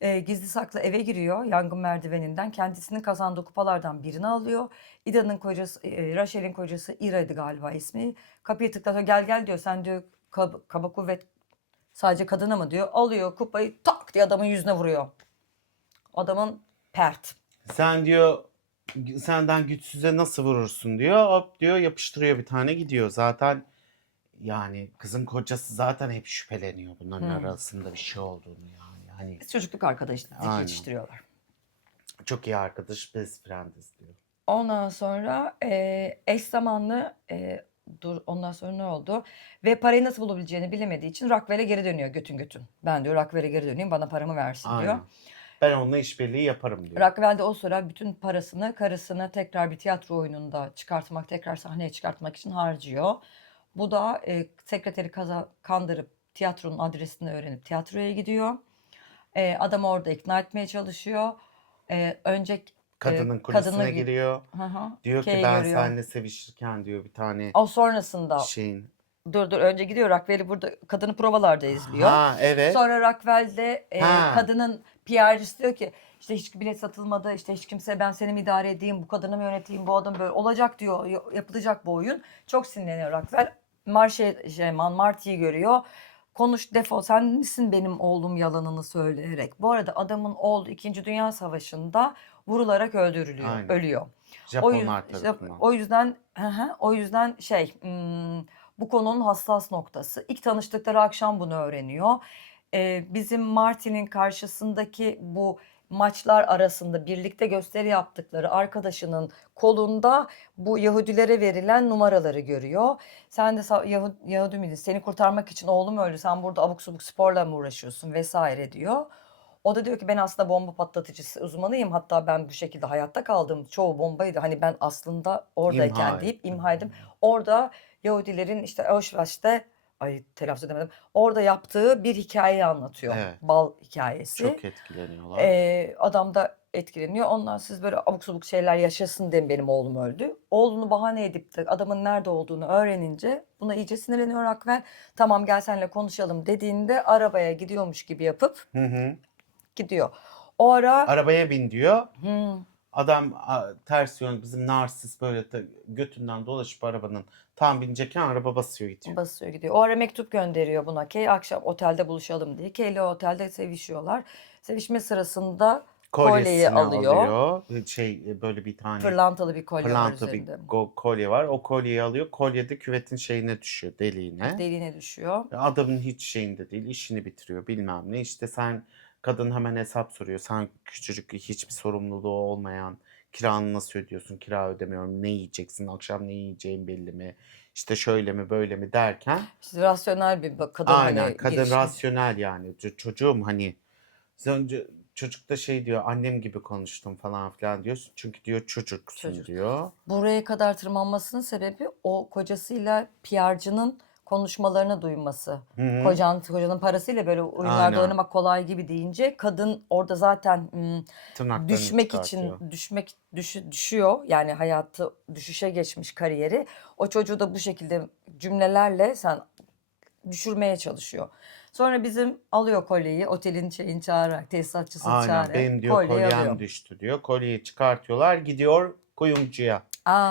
Gizli saklı eve giriyor yangın merdiveninden. Kendisinin kazandığı kupalardan birini alıyor. İda'nın kocası, Rachel'in kocası İra'ydı galiba ismi. Kapıyı tıklatıyor gel gel diyor sen diyor kaba kuvvet sadece kadına mı diyor. Alıyor kupayı tak diye adamın yüzüne vuruyor. Adamın pert. sen diyor senden güçsüze nasıl vurursun diyor. Hop diyor yapıştırıyor bir tane gidiyor. Zaten yani kızın kocası zaten hep şüpheleniyor bunların arasında bir şey olduğunu yani. Hani Çocukluk arkadaşlık aynen. yetiştiriyorlar. Çok iyi arkadaş best friendiz diyor. Ondan sonra eş zamanlı ondan sonra ne oldu? Ve parayı nasıl bulabileceğini bilemediği için Rockwell'e geri dönüyor götün. Ben diyor Rockwell'e geri döneyim bana paramı versin diyor. Aynen. Ben onunla işbirliği yaparım diyor. Rockwell de o sıra bütün parasını karısını tekrar bir tiyatro oyununda çıkartmak, tekrar sahneye çıkartmak için harcıyor. Bu da sekreteri kandırıp tiyatronun adresini öğrenip tiyatroya gidiyor. Adam orada ikna etmeye çalışıyor. Önce Kadının kulesine kadını giriyor. Hı hı. Diyor ki Kay ben görüyor. seninle sevişirken diyor bir tane O sonrasında şeyin. dur önce gidiyor Rockwell'i burada kadını provalarda izliyor. Ha evet. Sonra Rockwell'de Ha. kadının PR'cısı diyor ki işte hiç bilet satılmadı işte hiç kimse ben seni mi idare edeyim bu kadını mı yöneteyim bu adam böyle olacak diyor yapılacak bu oyun. Çok sinirleniyor Rockwell. Marty'yi görüyor. Konuş defol sen misin benim oğlum yalanını söyleyerek. Bu arada adamın oğlu 2. Dünya Savaşı'nda vurularak öldürülüyor, Aynen. ölüyor. Japonlar tarafından. O yüzden bu konunun hassas noktası. İlk tanıştıkları akşam bunu öğreniyor. Bizim Martin'in karşısındaki bu maçlar arasında birlikte gösteri yaptıkları arkadaşının kolunda bu Yahudilere verilen numaraları görüyor. Sen de Yahudi miydin? Seni kurtarmak için oğlum öldü. Sen burada abuk subuk sporla mı uğraşıyorsun vesaire diyor. O da diyor ki ben aslında bomba patlatıcısı uzmanıyım. Hatta ben bu şekilde hayatta kaldım. Çoğu bombaydı. Hani ben aslında oradayken İmha deyip ettim. imha ettim. Orada Yahudilerin işte Auschwitz'te ay telaffuz edemedim. Orada yaptığı bir hikayeyi anlatıyor. Evet. Bal hikayesi. Çok etkileniyorlar. Adam da etkileniyor. Ondan siz böyle abuk sabuk şeyler yaşasın diye benim oğlum öldü. Oğlunu bahane edip de adamın nerede olduğunu öğrenince buna iyice sinirleniyor Akvel. Tamam gel seninle konuşalım dediğinde arabaya gidiyormuş gibi yapıp Hı hı. gidiyor. O ara Arabaya bin diyor. hı, Adam ters yön bizim narsist böyle götünden dolaşıp arabanın tam binecekken araba basıyor gidiyor. basıyor gidiyor. O ara mektup gönderiyor buna Kay. Akşam otelde buluşalım diye. Kay ile otelde sevişiyorlar. Sevişme sırasında kolyeyi Kolyesini alıyor. alıyor. Böyle bir tane Pırlantalı bir kolye var pırlanta bir üzerinde. kolye var. O kolyeyi alıyor. Kolye de küvetin şeyine düşüyor, deliğine. Deliğine düşüyor. Adamın hiç şeyinde değil, işini bitiriyor bilmem ne. İşte kadın hemen hesap soruyor. Sen küçücük hiçbir sorumluluğu olmayan kiranı nasıl ödüyorsun? Kira ödemiyorum. Ne yiyeceksin? Akşam ne yiyeceğin belli mi? İşte şöyle mi böyle mi derken. İşte rasyonel bir kadın Aynen hani kadın girişmiş. rasyonel yani. Çocuğum hani önce çocuk da şey diyor annem gibi konuştum falan filan diyor. Çünkü diyor çocuksun Çocuk. diyor. Buraya kadar tırmanmasının sebebi o kocasıyla PR'cının konuşmalarını duyması. Hı hı. Kocanın parasıyla böyle oyunlarda Aynen. oynamak kolay gibi deyince kadın orada zaten Tırnaklarını düşmek çıkartıyor. için düşüyor. Yani hayatı düşüşe geçmiş kariyeri. O çocuğu da bu şekilde cümlelerle sen düşürmeye çalışıyor. Sonra bizim alıyor kolyeyi otelin şeyini çağırarak, tesisatçısını Aynen çağırarak benim diyor kolyeyi kolyem alıyor. düştü diyor. Kolyeyi çıkartıyorlar gidiyor kuyumcuya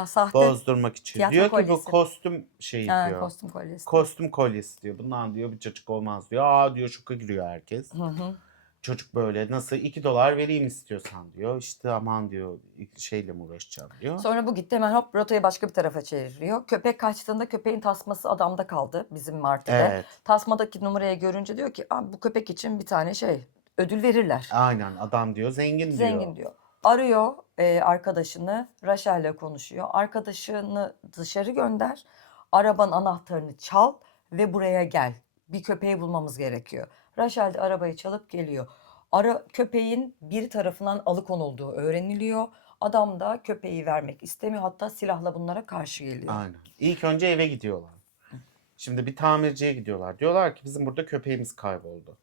Sahte bozdurmak için. tiyatro Diyor ki bu kolyesi. kostüm şeyi diyor. Kostüm kolyesi. Kostüm kolyesi diyor. Bundan diyor bir çocuk olmaz diyor. Diyor şoka giriyor herkes. Hı hı. Çocuk böyle nasıl 2 dolar vereyim istiyorsan diyor. İşte aman diyor şeyle mi uğraşacağım diyor. Sonra bu gitti hemen hop rotayı başka bir tarafa çeviriyor. Köpek kaçtığında köpeğin tasması adamda kaldı bizim Martı'da. Evet. Tasmadaki numarayı görünce diyor ki bu köpek için bir tane ödül verirler. Aynen adam diyor zengin diyor. Zengin diyor. Arıyor arkadaşını, Rachel'le konuşuyor. Arkadaşını dışarı gönder, arabanın anahtarını çal ve buraya gel. Bir köpeği bulmamız gerekiyor. Rachel de arabayı çalıp geliyor. Köpeğin bir tarafından alıkonulduğu öğreniliyor. Adam da köpeği vermek istemiyor. Hatta silahla bunlara karşı geliyor. Aynen. İlk önce eve gidiyorlar. Şimdi bir tamirciye gidiyorlar. Diyorlar ki bizim burada köpeğimiz kayboldu.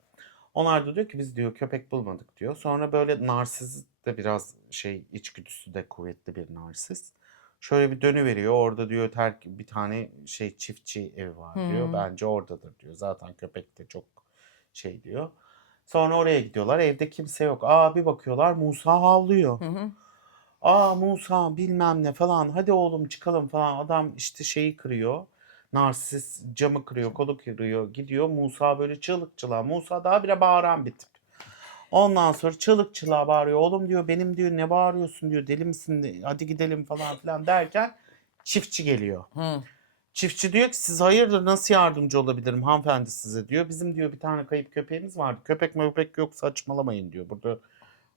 Onlar da diyor ki biz diyor köpek bulmadık diyor. Sonra böyle narsist de biraz içgüdüsü de kuvvetli bir narsist. Şöyle bir dönüveriyor. Orada diyor bir tane çiftçi evi var diyor. Bence oradadır diyor. Zaten köpek de çok diyor. Sonra oraya gidiyorlar. Evde kimse yok. Bir bakıyorlar Musa havlıyor. Musa bilmem ne falan. Hadi oğlum çıkalım falan. Adam işte şeyi kırıyor. Narsist camı kırıyor, kolu kırıyor. Gidiyor Musa böyle çığlık çığlığa. Musa daha bile bağıran bir tip. Ondan sonra çığlık çığlığa bağırıyor. Oğlum diyor benim diyor ne bağırıyorsun diyor. Deli misin? Hadi gidelim falan filan derken çiftçi geliyor. Çiftçi diyor ki siz hayırdır nasıl yardımcı olabilirim hanımefendi size diyor. Bizim diyor bir tane kayıp köpeğimiz vardı. Köpek yok saçmalamayın diyor. Burada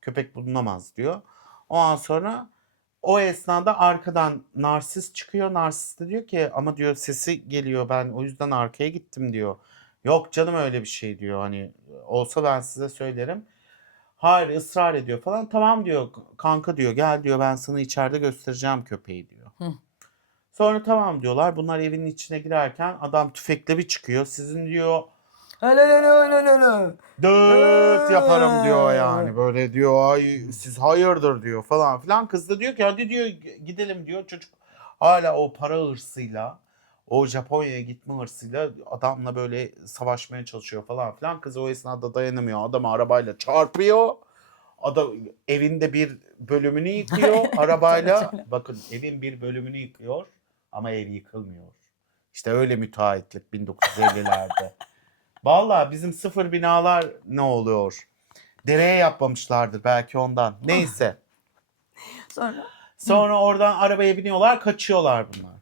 köpek bulunamaz diyor. Ondan sonra o esnada arkadan narsist çıkıyor. Narsist de diyor ki ama diyor sesi geliyor ben o yüzden arkaya gittim diyor. Yok canım öyle bir şey diyor hani olsa ben size söylerim. Hayır ısrar ediyor falan. Tamam diyor kanka diyor gel diyor ben sana içeride göstereceğim köpeği diyor. Sonra tamam diyorlar. Bunlar evin içine girerken adam tüfekle bir çıkıyor. Sizin diyor dört yaparım diyor yani. Böyle diyor ay siz hayırdır diyor falan filan. Kız da diyor ki hadi diyor gidelim diyor. Çocuk hala o para hırsıyla o Japonya'ya gitme hırsıyla adamla böyle savaşmaya çalışıyor falan filan. Kız o esnada dayanamıyor. Adamı arabayla çarpıyor. Adam evinde bir bölümünü yıkıyor arabayla. Bakın evin bir bölümünü yıkıyor ama ev yıkılmıyor. İşte öyle müteahhitlik 1950'lerde. Vallahi bizim sıfır binalar ne oluyor? Dereye yapmamışlardır belki ondan. Neyse. Sonra oradan arabaya biniyorlar kaçıyorlar bunlar.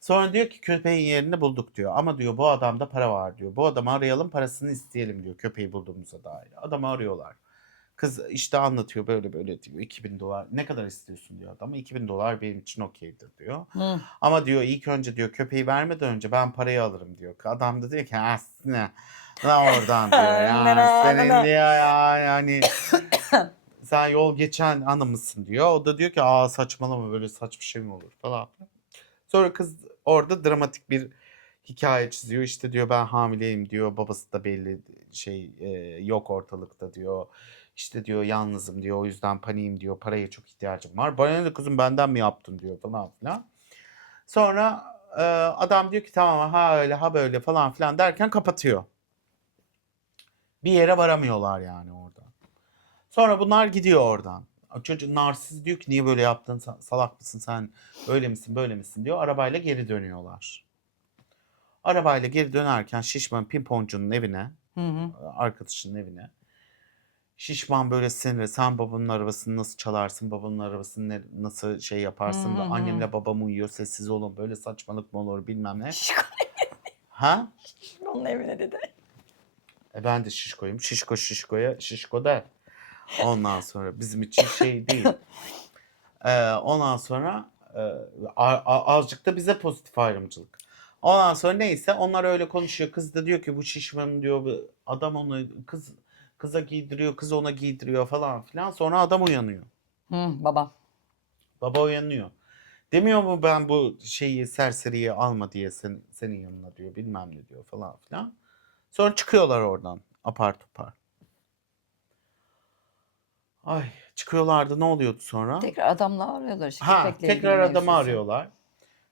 Sonra diyor ki köpeğin yerini bulduk diyor. Ama diyor bu adamda para var diyor. Bu adamı arayalım parasını isteyelim diyor köpeği bulduğumuza dair. Adamı arıyorlar. Kız işte anlatıyor böyle böyle diyor 2000 dolar ne kadar istiyorsun diyor adama 2000 dolar benim için okeydir diyor. Ama diyor ilk önce diyor köpeği vermeden önce ben parayı alırım diyor. Adam da diyor ki aslında oradan diyor ya senin diyor ya yani sen yol geçen hanımısın diyor. O da diyor ki saçmalama böyle saçma şey mi olur falan. Sonra kız orada dramatik bir hikaye çiziyor. İşte diyor ben hamileyim diyor. Babası da belli yok ortalıkta diyor. İşte diyor yalnızım diyor. O yüzden paniğim diyor. Paraya çok ihtiyacım var. Bana ne kızım benden mi yaptın diyor falan filan. Sonra adam diyor ki tamam ha öyle ha böyle falan filan derken kapatıyor. Bir yere varamıyorlar yani orada. Sonra bunlar gidiyor oradan. Çocuk narsist diyor ki niye böyle yaptın salak mısın sen öyle misin böyle misin diyor. Arabayla geri dönüyorlar. Arabayla geri dönerken Şişman Pimponcunun evine, Hı hı. arkadaşının evine. Şişman böyle sinirli. Sen babanın arabasını nasıl çalarsın? Babanın arabasını nasıl şey yaparsın? Hı hı. Annemle babam uyuyor sessiz olun. Böyle saçmalık mı olur bilmem ne. Şişko. Ha? Onun evine dedi. Ben de şişkoyum. Şişko şişkoya şişko der. Ondan sonra bizim için şey değil. Ondan sonra azıcık da bize pozitif ayrımcılık. Ondan sonra neyse onlar öyle konuşuyor. Kız da diyor ki bu şişmanın diyor adam onu kıza giydiriyor, kız ona giydiriyor falan filan. Sonra adam uyanıyor. Babam. Baba uyanıyor. Demiyor mu ben bu serseriyi alma diye senin yanına diyor bilmem ne diyor falan filan. Sonra çıkıyorlar oradan apar topar. Ay çıkıyorlardı ne oluyordu sonra? Tekrar adamla arıyorlar işte Ha köpekle tekrar ilgili adamı mevzusu. arıyorlar.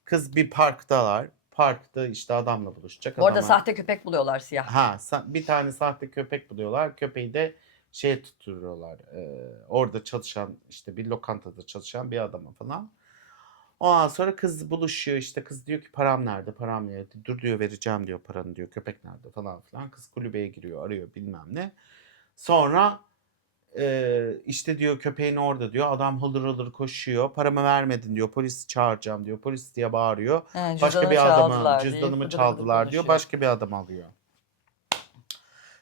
Kız bir parktalar. Parkta işte adamla buluşacak. Bu arada Adama sahte köpek buluyorlar siyah. bir tane sahte köpek buluyorlar. Köpeği de tutturuyorlar. Orada çalışan işte bir lokantada çalışan bir adama falan. Ondan sonra kız buluşuyor işte kız diyor ki param nerede param nerede dur diyor vereceğim diyor paranı diyor köpek nerede falan filan. Kız kulübeye giriyor arıyor bilmem ne. Sonra işte diyor köpeğin orada diyor adam hıldır hıldır koşuyor paramı vermedin diyor polisi çağıracağım diyor polis diye bağırıyor. He, Başka cüzdanını bir adamı çaldılar diye cüzdanımı fıdır fıdır çaldılar diyor konuşuyor. başka bir adam alıyor.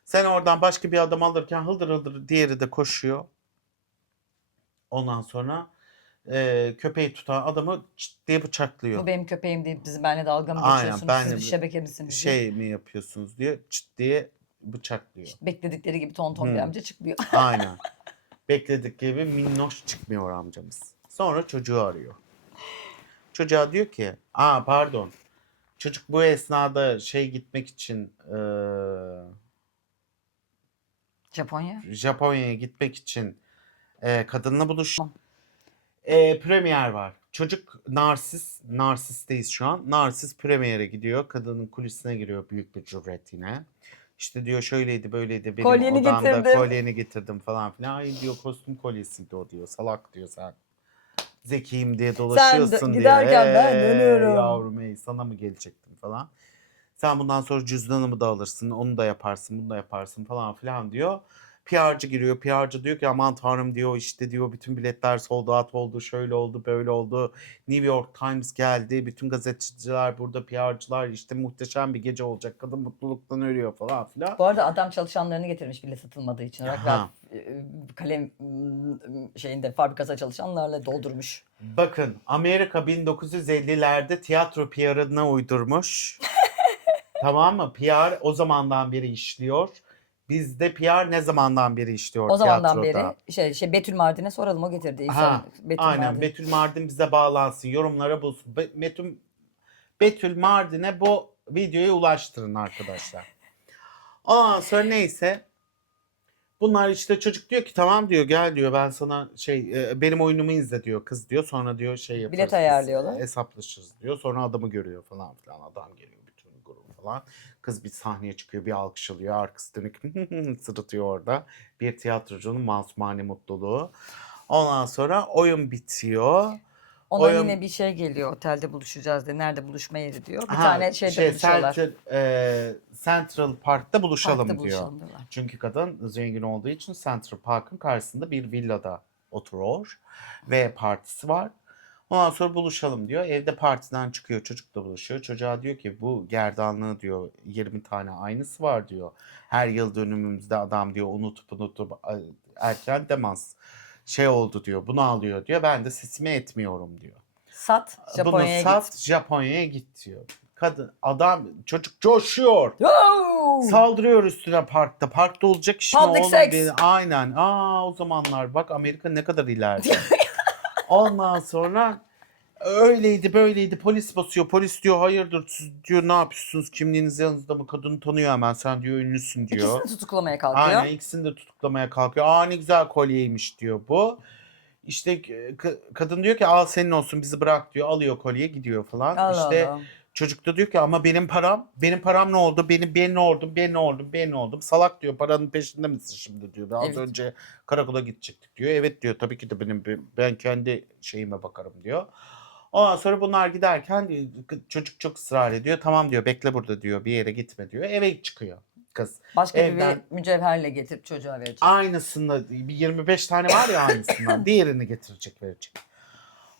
Sen oradan başka bir adam alırken hıldır hıldır diğeri de koşuyor. Ondan sonra köpeği tutan adamı çıt diye bıçaklıyor. Bu benim köpeğim deyip bizi benimle dalga mı Aynen geçiyorsunuz? ben Siz de bir şebeke misiniz diye. mi yapıyorsunuz diyor çıt diye bıçaklıyor. İşte bekledikleri gibi tonton bir amca çıkmıyor. Aynen. Bekledik gibi minnoş çıkmıyor amcamız. Sonra çocuğu arıyor. Çocuğa diyor ki, pardon. Çocuk bu esnada gitmek için Japonya. Japonya'ya gitmek için kadınla premier var. Çocuk narsistteyiz şu an. Narsist premiere gidiyor. Kadının kulisine giriyor büyük bir cüret yine. İşte diyor şöyleydi böyleydi benim Kolyeni odamda getirdim. kolyeni getirdim falan filan. Ay diyor kostüm kolyesiydi o diyor. Salak diyor sen. Zekiyim diye dolaşıyorsun diyor. Giderken ben dönüyorum. Yavrum sana mı gelecektim falan. Sen bundan sonra cüzdanımı da alırsın, onu da yaparsın, bunu da yaparsın falan filan diyor. PR'cı giriyor. PR'cı diyor ki aman tanrım diyor işte diyor bütün biletler sold out oldu, şöyle oldu, böyle oldu. New York Times geldi. Bütün gazeteciler burada, PR'cılar işte muhteşem bir gece olacak. Kadın mutluluktan ölüyor falan filan. Bu arada adam çalışanlarını getirmiş bile satılmadığı için. Ha. Kalem şeyinde fabrikasında çalışanlarla doldurmuş. Bakın Amerika 1950'lerde tiyatro PR'ına uydurmuş. Tamam mı? PR o zamandan beri işliyor. Bizde PR ne zamandan beri işliyor O zamandan tiyatroda? beri Betül Mardin'e soralım o getirdi. Ha, aynen Mardin. Betül Mardin bize bağlansın. Yorumlara bulsun. Betül Mardin'e bu videoyu ulaştırın arkadaşlar. Ondan sonra neyse. Bunlar işte çocuk diyor ki tamam diyor gel diyor ben sana benim oyunumu izle diyor kız diyor. Sonra diyor yaparız. Bilet biz, ayarlıyorlar. hesaplaşırız diyor. Sonra adamı görüyor falan filan. Adam geliyor bütün grup falan. Kız bir sahneye çıkıyor bir alkış alıyor. Arkası dönük sırıtıyor orada. Bir tiyatrocunun masumane mutluluğu. Ondan sonra oyun bitiyor. Ona yine bir şey geliyor. Otelde buluşacağız diye. Nerede buluşma yeri diyor. Bir tane buluşuyorlar. Central Park'ta buluşalım Parkta diyor. buluşalım diyorlar. Çünkü kadın zengin olduğu için Central Park'ın karşısında bir villada oturuyor. Ve partisi var. Ondan sonra buluşalım diyor. Evde partiden çıkıyor. Çocukla buluşuyor. Çocuğa diyor ki bu gerdanlığı diyor 20 tane aynısı var diyor. Her yıl dönümümüzde adam diyor unutup erken demans oldu diyor. Bunu alıyor diyor. Ben de sesimi etmiyorum diyor. Sat Japonya'ya Bunu sat git. Japonya'ya git diyor. Çocuk coşuyor. Yo! Saldırıyor üstüne parkta. Parkta olacak iş mi Public oğlum? sex. Aynen. O zamanlar bak Amerika ne kadar ileride. Ondan sonra Öyleydi böyleydi, polis basıyor, polis diyor hayırdır siz diyor ne yapıyorsunuz, kimliğiniz yanınızda mı, kadını tanıyor hemen, sen diyor ünlüsün diyor. İkisini tutuklamaya kalkıyor. Aynen, ikisini de tutuklamaya kalkıyor. Aa ne güzel kolyeymiş diyor bu. İşte kadın diyor ki al senin olsun bizi bırak diyor, alıyor kolye gidiyor falan. Allah İşte Allah. çocuk da diyor ki ama benim param ne oldu, ben ne oldum, salak diyor, paranın peşinde misin şimdi diyor. Az Evet. önce karakola gidecektik diyor. Evet diyor tabii ki de ben kendi şeyime bakarım diyor. Ondan sonra bunlar giderken çocuk çok ısrar ediyor. Tamam diyor bekle burada diyor, bir yere gitme diyor. Eve çıkıyor kız. Başka Evden bir mücevherle getirip çocuğa verecek. aynısında bir 25 tane var ya aynısından diğerini getirecek verecek.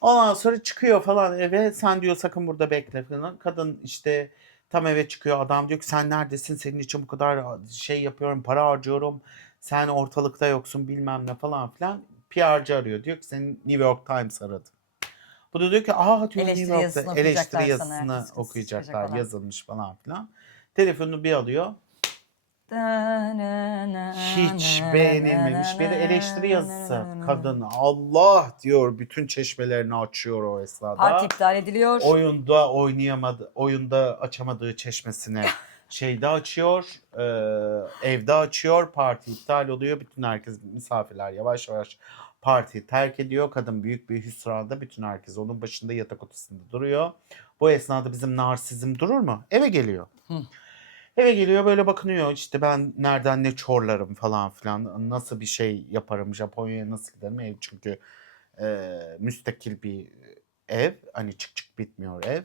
Ondan sonra çıkıyor falan eve, sen diyor sakın burada bekle falan. Kadın işte tam eve çıkıyor, adam diyor ki sen neredesin, senin için bu kadar şey yapıyorum, para harcıyorum, sen ortalıkta yoksun bilmem ne falan filan. PR'cı arıyor, diyor ki senin New York Times aradı. Bu da diyor ki aa diyor New Eleştiri York'ta yazısını eleştiri okuyacaklar sana yazısını ertesi gün çıkacak okuyacaklar, olan. yazılmış falan filan. Telefonunu bir alıyor. Hiç beğenilmemiş bir eleştiri yazısı. Kadın Allah diyor, bütün çeşmelerini açıyor o esnada. Parti iptal ediliyor. Oyunda açamadığı çeşmesini şeyde açıyor, evde açıyor, parti iptal oluyor. Bütün herkes, misafirler yavaş yavaş partiyi terk ediyor. Kadın büyük bir hüsranda, bütün herkes onun başında yatak odasında duruyor. Bu esnada bizim narsizm durur mu? Eve geliyor. Eve geliyor böyle bakınıyor, işte ben nereden ne çorlarım falan filan, nasıl bir şey yaparım, Japonya'ya nasıl giderim, ev çünkü müstakil bir ev, hani çık çık bitmiyor ev.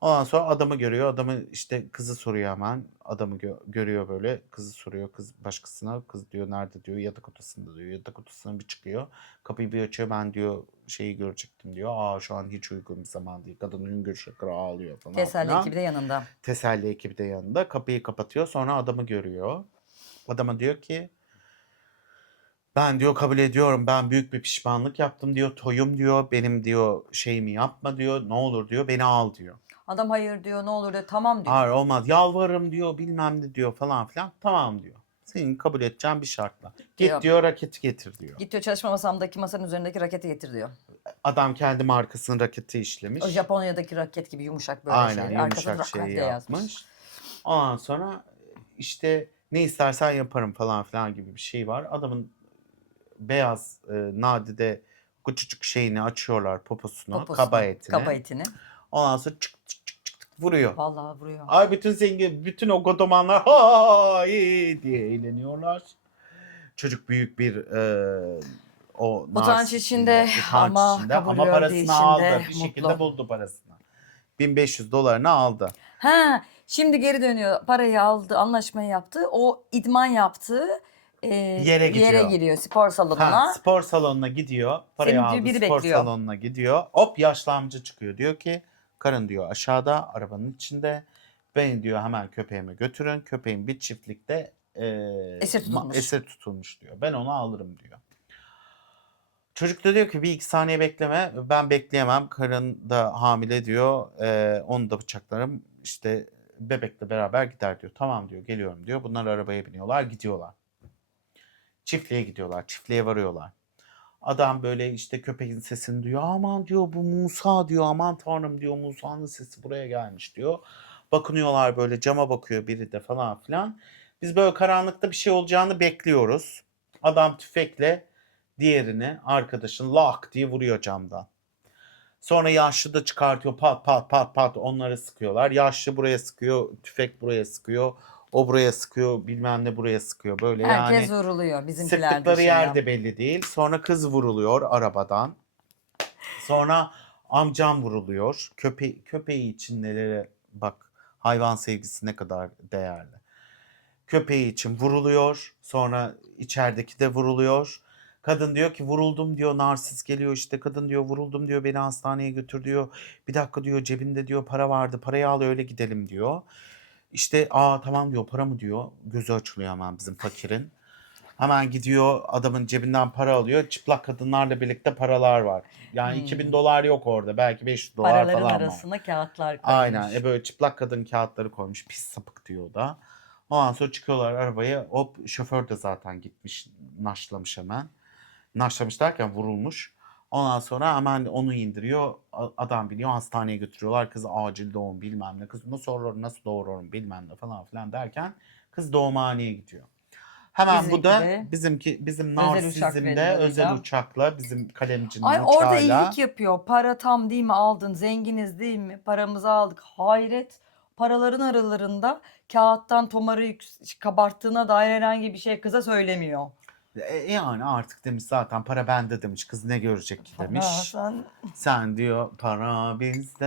Ondan sonra adamı görüyor, adamı işte kızı soruyor hemen, adamı görüyor böyle, kızı soruyor, kız başkasına, kız diyor nerede diyor, yatak odasında diyor, yatak odasına bir çıkıyor, kapıyı bir açıyor, ben diyor şeyi görecektim diyor, aa şu an hiç uygun bir zaman değil, kadın hüngür şakır ağlıyor falan Teselli filan. ekibi de yanında. Teselli ekibi de yanında. Kapıyı kapatıyor. Sonra adamı görüyor. Adama diyor ki ben diyor kabul ediyorum. Ben büyük bir pişmanlık yaptım diyor. Toyum diyor. Benim diyor şeyimi yapma diyor. Ne olur diyor. Beni al diyor. Adam hayır diyor, ne olur diyor, tamam diyor. Hayır olmaz. Yalvarırım diyor. Bilmem ne diyor falan filan. Tamam diyor. Senin kabul edeceğin bir şartla. Diyor. Git diyor raketi getir diyor. Git diyor çalışma masamdaki masanın üzerindeki raketi getir diyor. Adam kendi markasının raketi işlemiş. O Japonya'daki raket gibi yumuşak böyle Aynen şeyleri. Arkasına yumuşak raket şeyi diye yazmış. yapmış. Ondan sonra işte ne istersen yaparım falan filan gibi bir şey var. Adamın beyaz nadide küçücük şeyini açıyorlar, poposunu, kaba etini. Kaba etini. Ondan sonra çık çık çık çık çık vuruyor. Vallahi vuruyor. Ay bütün zengin, bütün o godomanlar ha diye eğleniyorlar. Çocuk büyük bir o Utanç narsist içinde utanç ama içinde, kabul ama gördüğü parasını içinde aldı. Bir mutlu. şekilde buldu parasını. 1500 dolarını aldı. Ha, şimdi geri dönüyor. Parayı aldı, anlaşmayı yaptı. O idman yaptığı Yere gidiyor. giriyor spor salonuna. Spor salonuna gidiyor. Parayı Senin diyor aldı, biri spor bekliyor. salonuna gidiyor. Hop yaşlı amca çıkıyor. Diyor ki karın diyor aşağıda arabanın içinde. Beni diyor hemen köpeğime götürün. Köpeğim bir çiftlikte esir tutulmuş diyor. Ben onu alırım diyor. Çocuk da diyor ki bir iki saniye bekleme. Ben bekleyemem. Karın da hamile diyor. Onu da bıçaklarım. İşte bebekle beraber gider diyor. Tamam diyor, geliyorum diyor. Bunlar arabaya biniyorlar, gidiyorlar. Çiftliğe gidiyorlar. Çiftliğe varıyorlar. Adam böyle işte köpeğin sesini duyuyor. Aman diyor bu Musa diyor. Aman tanrım diyor, Musa'nın sesi buraya gelmiş diyor. Bakınıyorlar böyle, cama bakıyor biri de falan filan. Biz böyle karanlıkta bir şey olacağını bekliyoruz. Adam tüfekle diğerini, arkadaşın lak diye vuruyor camdan. Sonra yaşlı da çıkartıyor, pat pat pat pat onları sıkıyorlar. Yaşlı buraya sıkıyor, tüfek buraya sıkıyor. O buraya sıkıyor, bilmem ne buraya sıkıyor. Böyle Herkes yani vuruluyor. Bizimkiler sıktıkları yer dışında. de belli değil. Sonra kız vuruluyor arabadan. Sonra amcam vuruluyor. Köpeği için nelere bak, hayvan sevgisi ne kadar değerli. Köpeği için vuruluyor. Sonra içerideki de vuruluyor. Kadın diyor ki vuruldum diyor, narsist geliyor işte, kadın diyor vuruldum diyor, beni hastaneye götür diyor. Bir dakika diyor, cebinde diyor para vardı, parayı al öyle gidelim diyor. İşte aa tamam diyor, para mı diyor, gözü açılıyor hemen bizim fakirin. Hemen gidiyor adamın cebinden para alıyor, çıplak kadınlarla birlikte paralar var. Yani 2000 dolar yok orada, belki 500 dolar Paraların falan var. arasına kağıtlar koymuş. Aynen böyle çıplak kadın kağıtları koymuş, pis sapık diyor o da. Ondan sonra çıkıyorlar arabaya, hop şoför de zaten gitmiş, naşlamış hemen. Naşlamış derken vurulmuş. Ondan sonra hemen onu indiriyor. Adam biliyor, hastaneye götürüyorlar. Kız acil doğum bilmem ne. Kız nasıl doğururum bilmem ne falan filan derken kız doğumhaneye gidiyor. Hemen bu Bizimki da de bizim özel uçak narsizmde özel veriyorlarıyla. uçakla, bizim kalemcinin Ay orada iyilik uçağıyla. yapıyor. Para tam değil mi aldın? Zenginiz değil mi? Paramızı aldık. Hayret. Paraların aralarında kağıttan tomarı kabarttığına dair herhangi bir şey kıza söylemiyor. Yani artık demiş, zaten para bende demiş. Kız ne görecek ki Para demiş. sen, Sen diyor para bizde,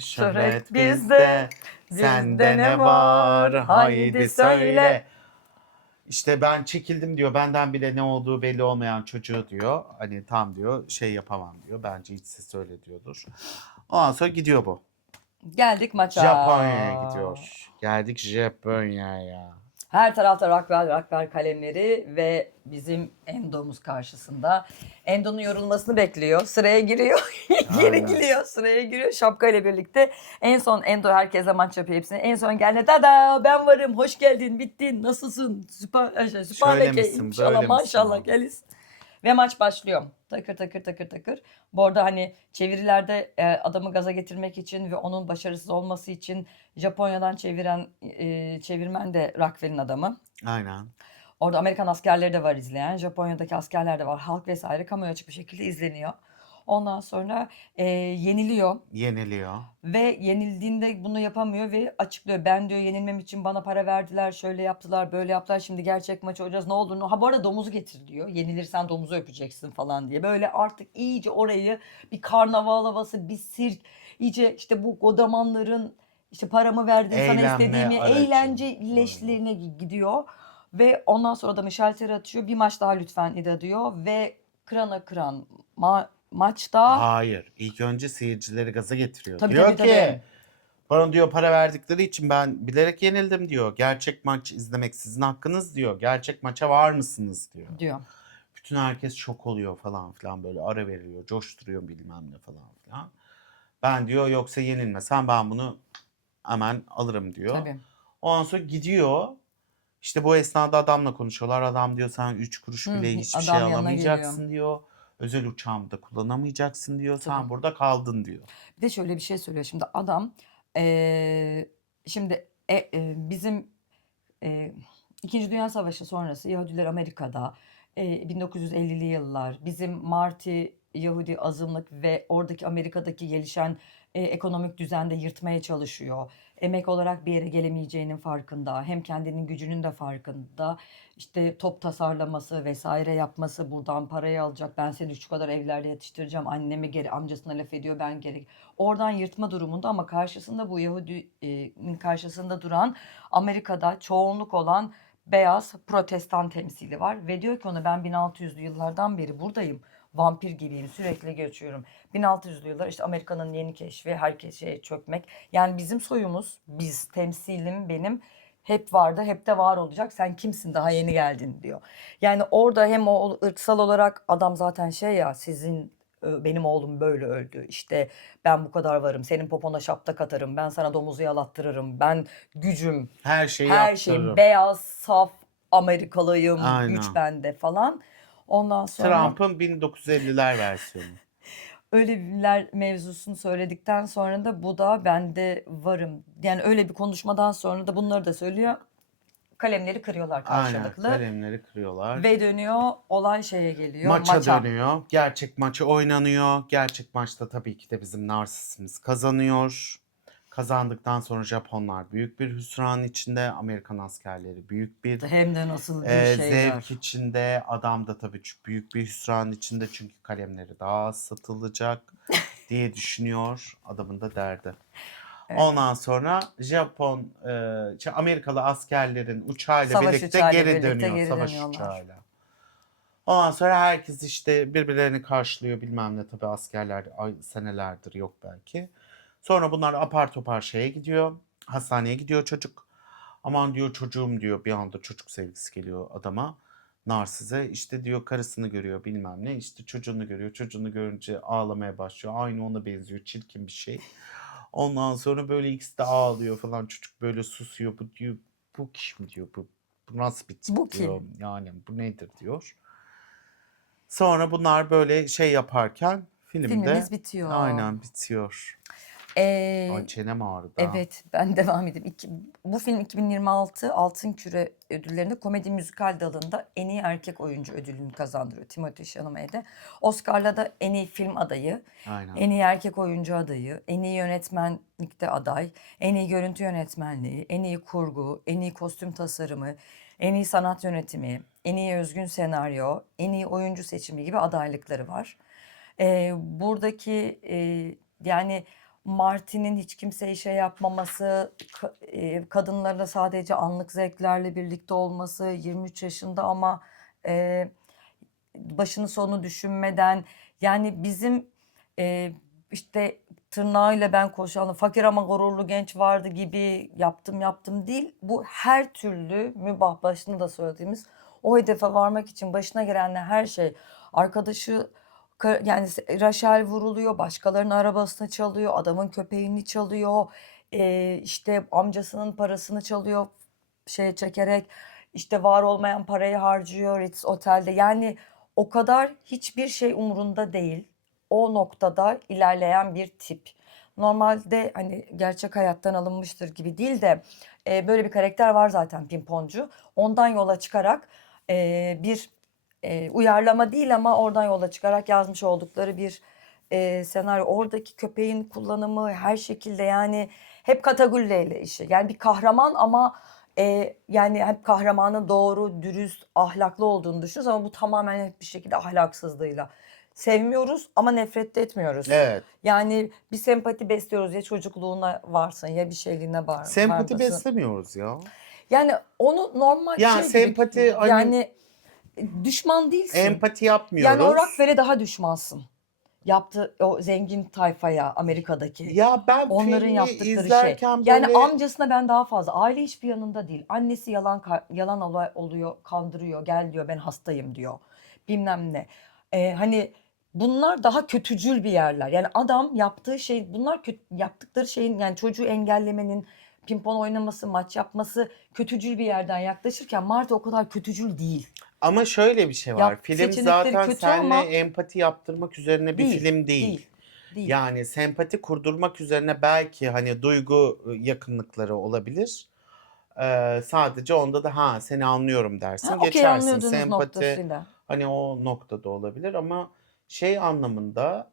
şöhret şöhret bizde, bizde. bizde Sende ne ne var? var? Haydi Haydi söyle. söyle. İşte ben çekildim diyor. Benden bile ne olduğu belli olmayan çocuğu diyor. Hani tam diyor şey yapamam diyor. Bence hiç ses öyle diyordur. Ondan sonra gidiyor bu. Geldik maça. Japonya'ya gidiyor. Geldik Japonya'ya. Her tarafta Rockwell kalemleri ve bizim Endo'muz karşısında. Endo'nun yorulmasını bekliyor. Sıraya giriyor. Geri Aynen. giriyor. Sıraya giriyor şapkayla birlikte. En son Endo herkese maç yapıyor hepsini. En son geldi. Tada ben varım. Hoş geldin. Bittin. Nasılsın? Süper Şöyle beke. misin, İnşallah böyle misin maşallah abi? geliz. Ve maç başlıyor. Takır takır takır takır. Bu arada hani çevirilerde adamı gaza getirmek için ve onun başarısız olması için Japonya'dan çevirmen de Rockwell'in adamı. Aynen. Orada Amerikan askerleri de var izleyen. Japonya'daki askerler de var. Halk vesaire kamuya açık bir şekilde izleniyor. Ondan sonra yeniliyor. Yeniliyor. Ve yenildiğinde bunu yapamıyor ve açıklıyor. Ben diyor yenilmem için bana para verdiler. Şöyle yaptılar, böyle yaptılar. Şimdi gerçek maçı oynayacağız. Ne olur? Ha bu arada domuzu getir diyor. Yenilirsen domuzu öpeceksin falan diye. Böyle artık iyice orayı bir karnaval havası, bir sirk. İyice işte bu godamanların işte paramı verdin sana Eğlenme istediğimi aracı. eğlenceleşlerine gidiyor. Ve ondan sonra da şalteri atıyor. Bir maç daha lütfen İda diyor. Ve kırana kıran maçta Hayır. İlk önce seyircileri gaza getiriyor. tabii Diyor tabii tabii. ki bana diyor para verdikleri için ben bilerek yenildim diyor. Gerçek maç izlemek sizin hakkınız diyor. Gerçek maça var mısınız diyor. Diyor. Bütün herkes şok oluyor falan filan, böyle ara veriyor, coşturuyor bilmem ne falan filan. Ben diyor yoksa yenilmesem ben bunu hemen alırım diyor. Tabii. Ondan sonra gidiyor. İşte bu esnada adamla konuşuyorlar. Adam diyor sen 3 kuruş bile hiçbir şey Adam yanına geliyor. alamayacaksın diyor. Özel uçağımı da kullanamayacaksın diyor. Tabii. Sen burada kaldın diyor. Bir de şöyle bir şey söylüyor. Şimdi adam şimdi bizim eee 2. Dünya Savaşı sonrası Yahudiler Amerika'da 1950'li yıllar bizim Marty Yahudi azınlık ve oradaki Amerika'daki gelişen ekonomik düzende yırtmaya çalışıyor. Emek olarak bir yere gelemeyeceğinin farkında. Hem kendinin gücünün de farkında. İşte top tasarlaması vesaire yapması, buradan parayı alacak. Ben seni şu kadar evlerde yetiştireceğim. Annemi geri amcasına laf ediyor, ben geri. Oradan yırtma durumunda ama karşısında bu Yahudi'nin karşısında duran Amerika'da çoğunluk olan beyaz protestan temsili var ve diyor ki ona ben 1600'lü yıllardan beri buradayım. Vampir gibiyim, sürekli geçiyorum. 1600'lü yıllar işte Amerika'nın yeni keşfi, herkes şeye çökmek. Yani bizim soyumuz, biz temsilim benim hep vardı, hep de var olacak. Sen kimsin, daha yeni geldin diyor. Yani orada hem o ırksal olarak adam zaten şey ya, sizin benim oğlum böyle öldü. İşte ben bu kadar varım. Senin popona şaplak atarım. Ben sana domuzu yalattırırım. Ben gücüm, Her şeyi her şeyim yaptırırım. beyaz, saf, Amerikalıyım, güç Aynen. bende falan. Ondan sonra Trump'ın 1950'ler versiyonu. öyleler mevzusunu söyledikten sonra da bu da bende varım. Yani öyle bir konuşmadan sonra da bunları da söylüyor. Kalemleri kırıyorlar Aynen, karşılıklı. kalemleri kırıyorlar. Ve dönüyor olay şeye geliyor. Maça dönüyor. Gerçek maçı oynanıyor. Gerçek maçta tabii ki de bizim narsistimiz kazanıyor. Kazandıktan sonra Japonlar büyük bir hüsran içinde. Amerikan askerleri büyük bir Hem de nasıl bir şeyler. zevk içinde. Adam da tabii büyük bir hüsran içinde. Çünkü kalemleri daha az satılacak diye düşünüyor. Adamın da derdi. Öyle. Ondan sonra Amerikalı askerlerin uçağıyla Savaş birlikte uçağıyla geri birlikte dönüyor, geri savaş dönüyorlar. uçağıyla. Ondan sonra herkes işte birbirlerini karşılıyor bilmem ne, tabii askerler senelerdir yok belki. Sonra bunlar apar topar şeye gidiyor. Hastaneye gidiyor çocuk. Aman diyor çocuğum diyor, bir anda çocuk sevgisi geliyor adama. Narsize işte diyor karısını görüyor bilmem ne, işte çocuğunu görüyor. Çocuğunu görünce ağlamaya başlıyor. Aynı ona benziyor, çirkin bir şey. Ondan sonra böyle ikisi de ağlıyor falan. Çocuk böyle susuyor. Bu diyor bu kim diyor, bu nasıl bir tip Bu diyor. kim? Yani bu nedir diyor. Sonra bunlar böyle şey yaparken filmde Filmimiz bitiyor. aynen bitiyor. Ee, Ay çenem ağrıdı. Evet, ben devam edeyim. Bu film 2026 Altın Küre ödüllerinde komedi müzikal dalında en iyi erkek oyuncu ödülünü kazandırıyor Timothée Chalamet'de. Oscar'la da en iyi film adayı, Aynen. en iyi erkek oyuncu adayı, en iyi yönetmenlikte aday, en iyi görüntü yönetmenliği, en iyi kurgu, en iyi kostüm tasarımı, en iyi sanat yönetimi, en iyi özgün senaryo, en iyi oyuncu seçimi gibi adaylıkları var. Buradaki yani Marty'nin hiç kimseye şey yapmaması, kadınlarla sadece anlık zevklerle birlikte olması, 23 yaşında ama e, başını sonu düşünmeden, yani bizim işte tırnağıyla ben koşan fakir ama gururlu genç vardı gibi yaptım değil. Bu her türlü mübah, başını da söylediğimiz o hedefe varmak için başına gelenler, her şey, arkadaşı yani Rachel vuruluyor, başkalarının arabasını çalıyor, adamın köpeğini çalıyor, işte amcasının parasını çalıyor şey çekerek, işte var olmayan parayı harcıyor Ritz Otel'de. Yani o kadar hiçbir şey umurunda değil. O noktada ilerleyen bir tip. Normalde hani gerçek hayattan alınmıştır gibi değil de böyle bir karakter var zaten, Pimponcu. Ondan yola çıkarak bir uyarlama değil ama oradan yola çıkarak yazmış oldukları bir senaryo. Oradaki köpeğin kullanımı her şekilde, yani hep Katagulle ile işi. Yani bir kahraman ama yani hep kahramanın doğru, dürüst, ahlaklı olduğunu düşünüyoruz ama bu tamamen hep bir şekilde ahlaksızlığıyla. Sevmiyoruz ama nefret de etmiyoruz. Evet. Yani bir sempati besliyoruz, ya çocukluğuna varsın ya bir şeyliğine Sempati varmasın. beslemiyoruz ya. Yani onu normal Ya şey gibi, sempati hani yani düşman değilsin. empati Yani o yapmıyoruz. Rockefeller'e daha düşmansın. Yaptığı o zengin tayfaya, Amerika'daki. Ya ben Onların filmi yaptıkları şey. izlerken Yani böyle amcasına ben daha fazla. Aile hiçbir yanında değil. Annesi yalan oluyor, kandırıyor. Gel diyor, ben hastayım diyor. Bilmem ne. Hani bunlar daha kötücül bir yerler. Yani adam yaptığı şey, bunlar yaptıkları şeyin, yani çocuğu engellemenin, pimpon oynaması, maç yapması kötücül bir yerden yaklaşırken Marta o kadar kötücül değil. ama şöyle bir şey var. Film Seçenekleri zaten kötü seninle ama empati yaptırmak üzerine bir değil, film değil. değil, değil. Yani sempati kurdurmak üzerine belki hani duygu yakınlıkları olabilir. Sadece onda da ha seni anlıyorum dersin, Okey, geçersin. anlıyordunuz Sempati noktasıyla. hani o noktada olabilir ama şey anlamında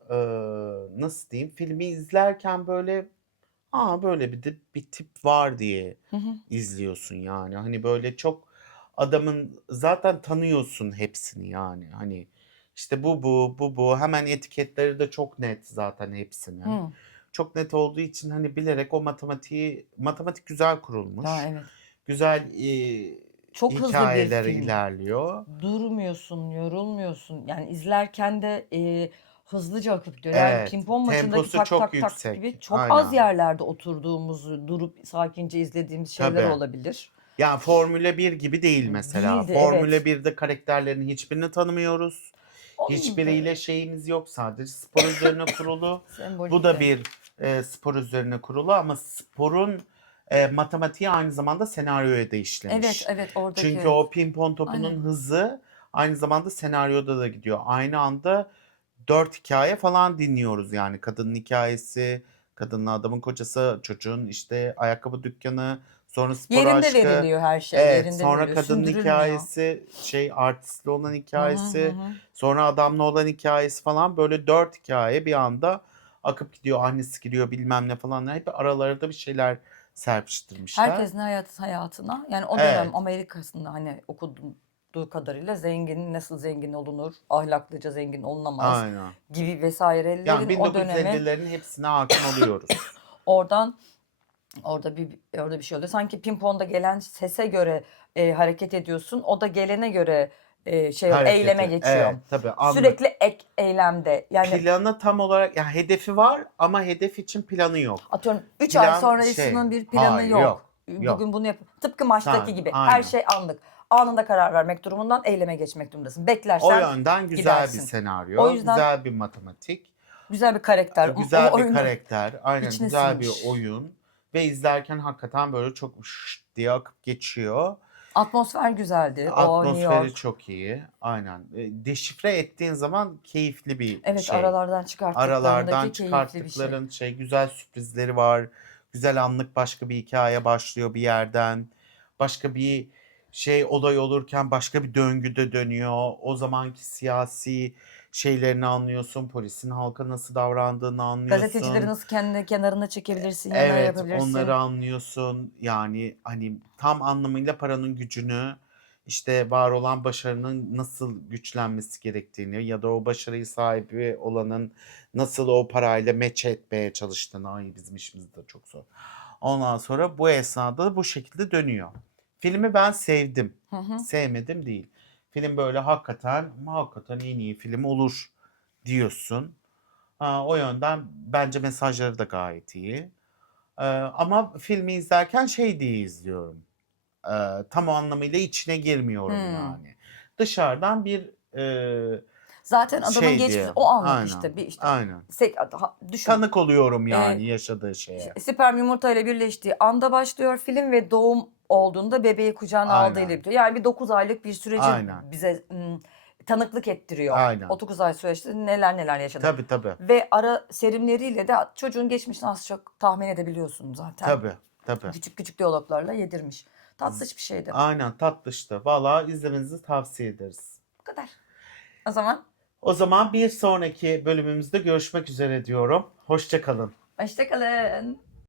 nasıl diyeyim, filmi izlerken böyle böyle bir tip var diye Hı hı. izliyorsun yani. Hani böyle çok adamın zaten tanıyorsun hepsini yani. Hani işte bu hemen etiketleri de çok net zaten hepsinin. Hı. Çok net olduğu için hani bilerek o matematik güzel Ya kurulmuş. evet. Güzel Çok hızlı bir hikayeler film. ilerliyor. Durmuyorsun, yorulmuyorsun. Yani izlerken de hızlıca akıp gidiyor. Yani Evet, pimpon maçındaki temposu tak çok tak tak yüksek. gibi çok az Aynen. yerlerde oturduğumuz, durup sakince izlediğimiz şeyler Tabii. olabilir. Yani Formula 1 gibi değil mesela. Değildi, Formula evet. 1'de karakterlerin hiçbirini tanımıyoruz. Onun da Hiçbiriyle şeyimiz yok. Sadece spor üzerine kurulu. Bu da sembolikte. bir spor üzerine kurulu ama sporun matematiği aynı zamanda senaryoya da Evet, işlemiş. evet, Çünkü oradaki. o pimpon topunun Aynen. hızı aynı zamanda senaryoda da gidiyor. Aynı anda 4 hikaye falan dinliyoruz yani. Kadının hikayesi, kadınla adamın kocası, çocuğun işte ayakkabı dükkanı, sonra spor Yerinde aşkı. veriliyor her şey. Evet, Yerinde sonra veriliyor. kadının Sündürülmüyor. hikayesi, şey artistli olan Hı hı hı. hikayesi, Hı. sonra adamla olan hikayesi falan, böyle 4 hikaye bir anda akıp gidiyor. Annesi giriyor bilmem ne falan. Hep aralarında bir şeyler serpiştirmişler. Herkesin hayatına, yani o dönem Evet, Amerika'sında hani okuduğu kadarıyla zengin nasıl zengin olunur, ahlaklıca zengin olunamaz aynen. gibi Yani vesairelerin o dönemi 1950'lerin hepsine hakim oluyoruz. oradan orada bir şey oluyor. Sanki pimponda gelen sese göre hareket ediyorsun. O da gelene göre eyleme Hareketi. geçiyor. Evet, tabii Sürekli ek eylemde. Yani planı tam olarak, ya hedefi var ama hedef için planı yok. atıyorum 3 ay Plan şey, sonrasının bir planı hayır yok. yok. Yok. Bugün bunu yap. Tıpkı maçtaki Tamam, gibi. Her aynen. şey anlık. Anında karar vermek durumundan eyleme geçmek durumundasın. O Beklersen yönden güzel bir gidersin. O senaryo, yüzden güzel bir matematik, güzel bir karakter. O güzel bir oyunu karakter, aynen içine güzel bir sinmiş. oyun ve izlerken hakikaten böyle çok şşt diye akıp geçiyor. Atmosfer güzeldi. O New Atmosferi York. çok iyi. Aynen. Deşifre ettiğin zaman keyifli bir Evet, şey. aralardan çıkarttıklarındaki Aralardan keyifli bir şey. çıkarttıkların güzel sürprizleri var. Güzel anlık başka bir hikaye başlıyor bir yerden. Başka bir olay olurken başka bir döngüde dönüyor. O zamanki siyasi şeylerini anlıyorsun. Polisin halka nasıl davrandığını Gazetecileri anlıyorsun. nasıl kendi kenarına çekebilirsin, yanına Evet, yapabilirsin. onları anlıyorsun. Yani hani tam anlamıyla paranın gücünü, işte var olan başarının nasıl güçlenmesi gerektiğini ya da o başarıyı sahibi olanın nasıl o parayla meç etmeye çalıştığını. Ay bizim işimiz de çok zor. Ondan sonra bu esnada da bu şekilde dönüyor. Filmi ben sevdim. Hı hı. Sevmedim değil. Film böyle hakikaten en iyi film olur diyorsun. O yönden bence mesajları da gayet iyi. Ama filmi izlerken diye izliyorum. Tam o anlamıyla içine girmiyorum Hmm. yani. Dışarıdan bir Zaten adamın geçmiş diye. o anlık Aynen. işte bir işte Aynen. düşün. Tanık oluyorum yani Ee, yaşadığı şeye. Sperm yumurta ile birleştiği anda başlıyor film ve doğum olduğunda bebeği kucağına aldığıyla Aynen. bitiyor. Yani bir 9 aylık bir süreci Aynen. bize tanıklık ettiriyor. Aynen. O 9 ay süreçte neler neler yaşadı. Tabii tabii. Ve ara serimleriyle de çocuğun geçmişini az çok tahmin edebiliyorsun zaten. Tabii tabii. Küçük küçük diyaloglarla yedirmiş. Tatlış bir şeydi. Aynen tatlıştı. Valla izlemenizi tavsiye ederiz. Bu kadar. O zaman O zaman bir sonraki bölümümüzde görüşmek üzere diyorum. Hoşça kalın. hoşça kalın.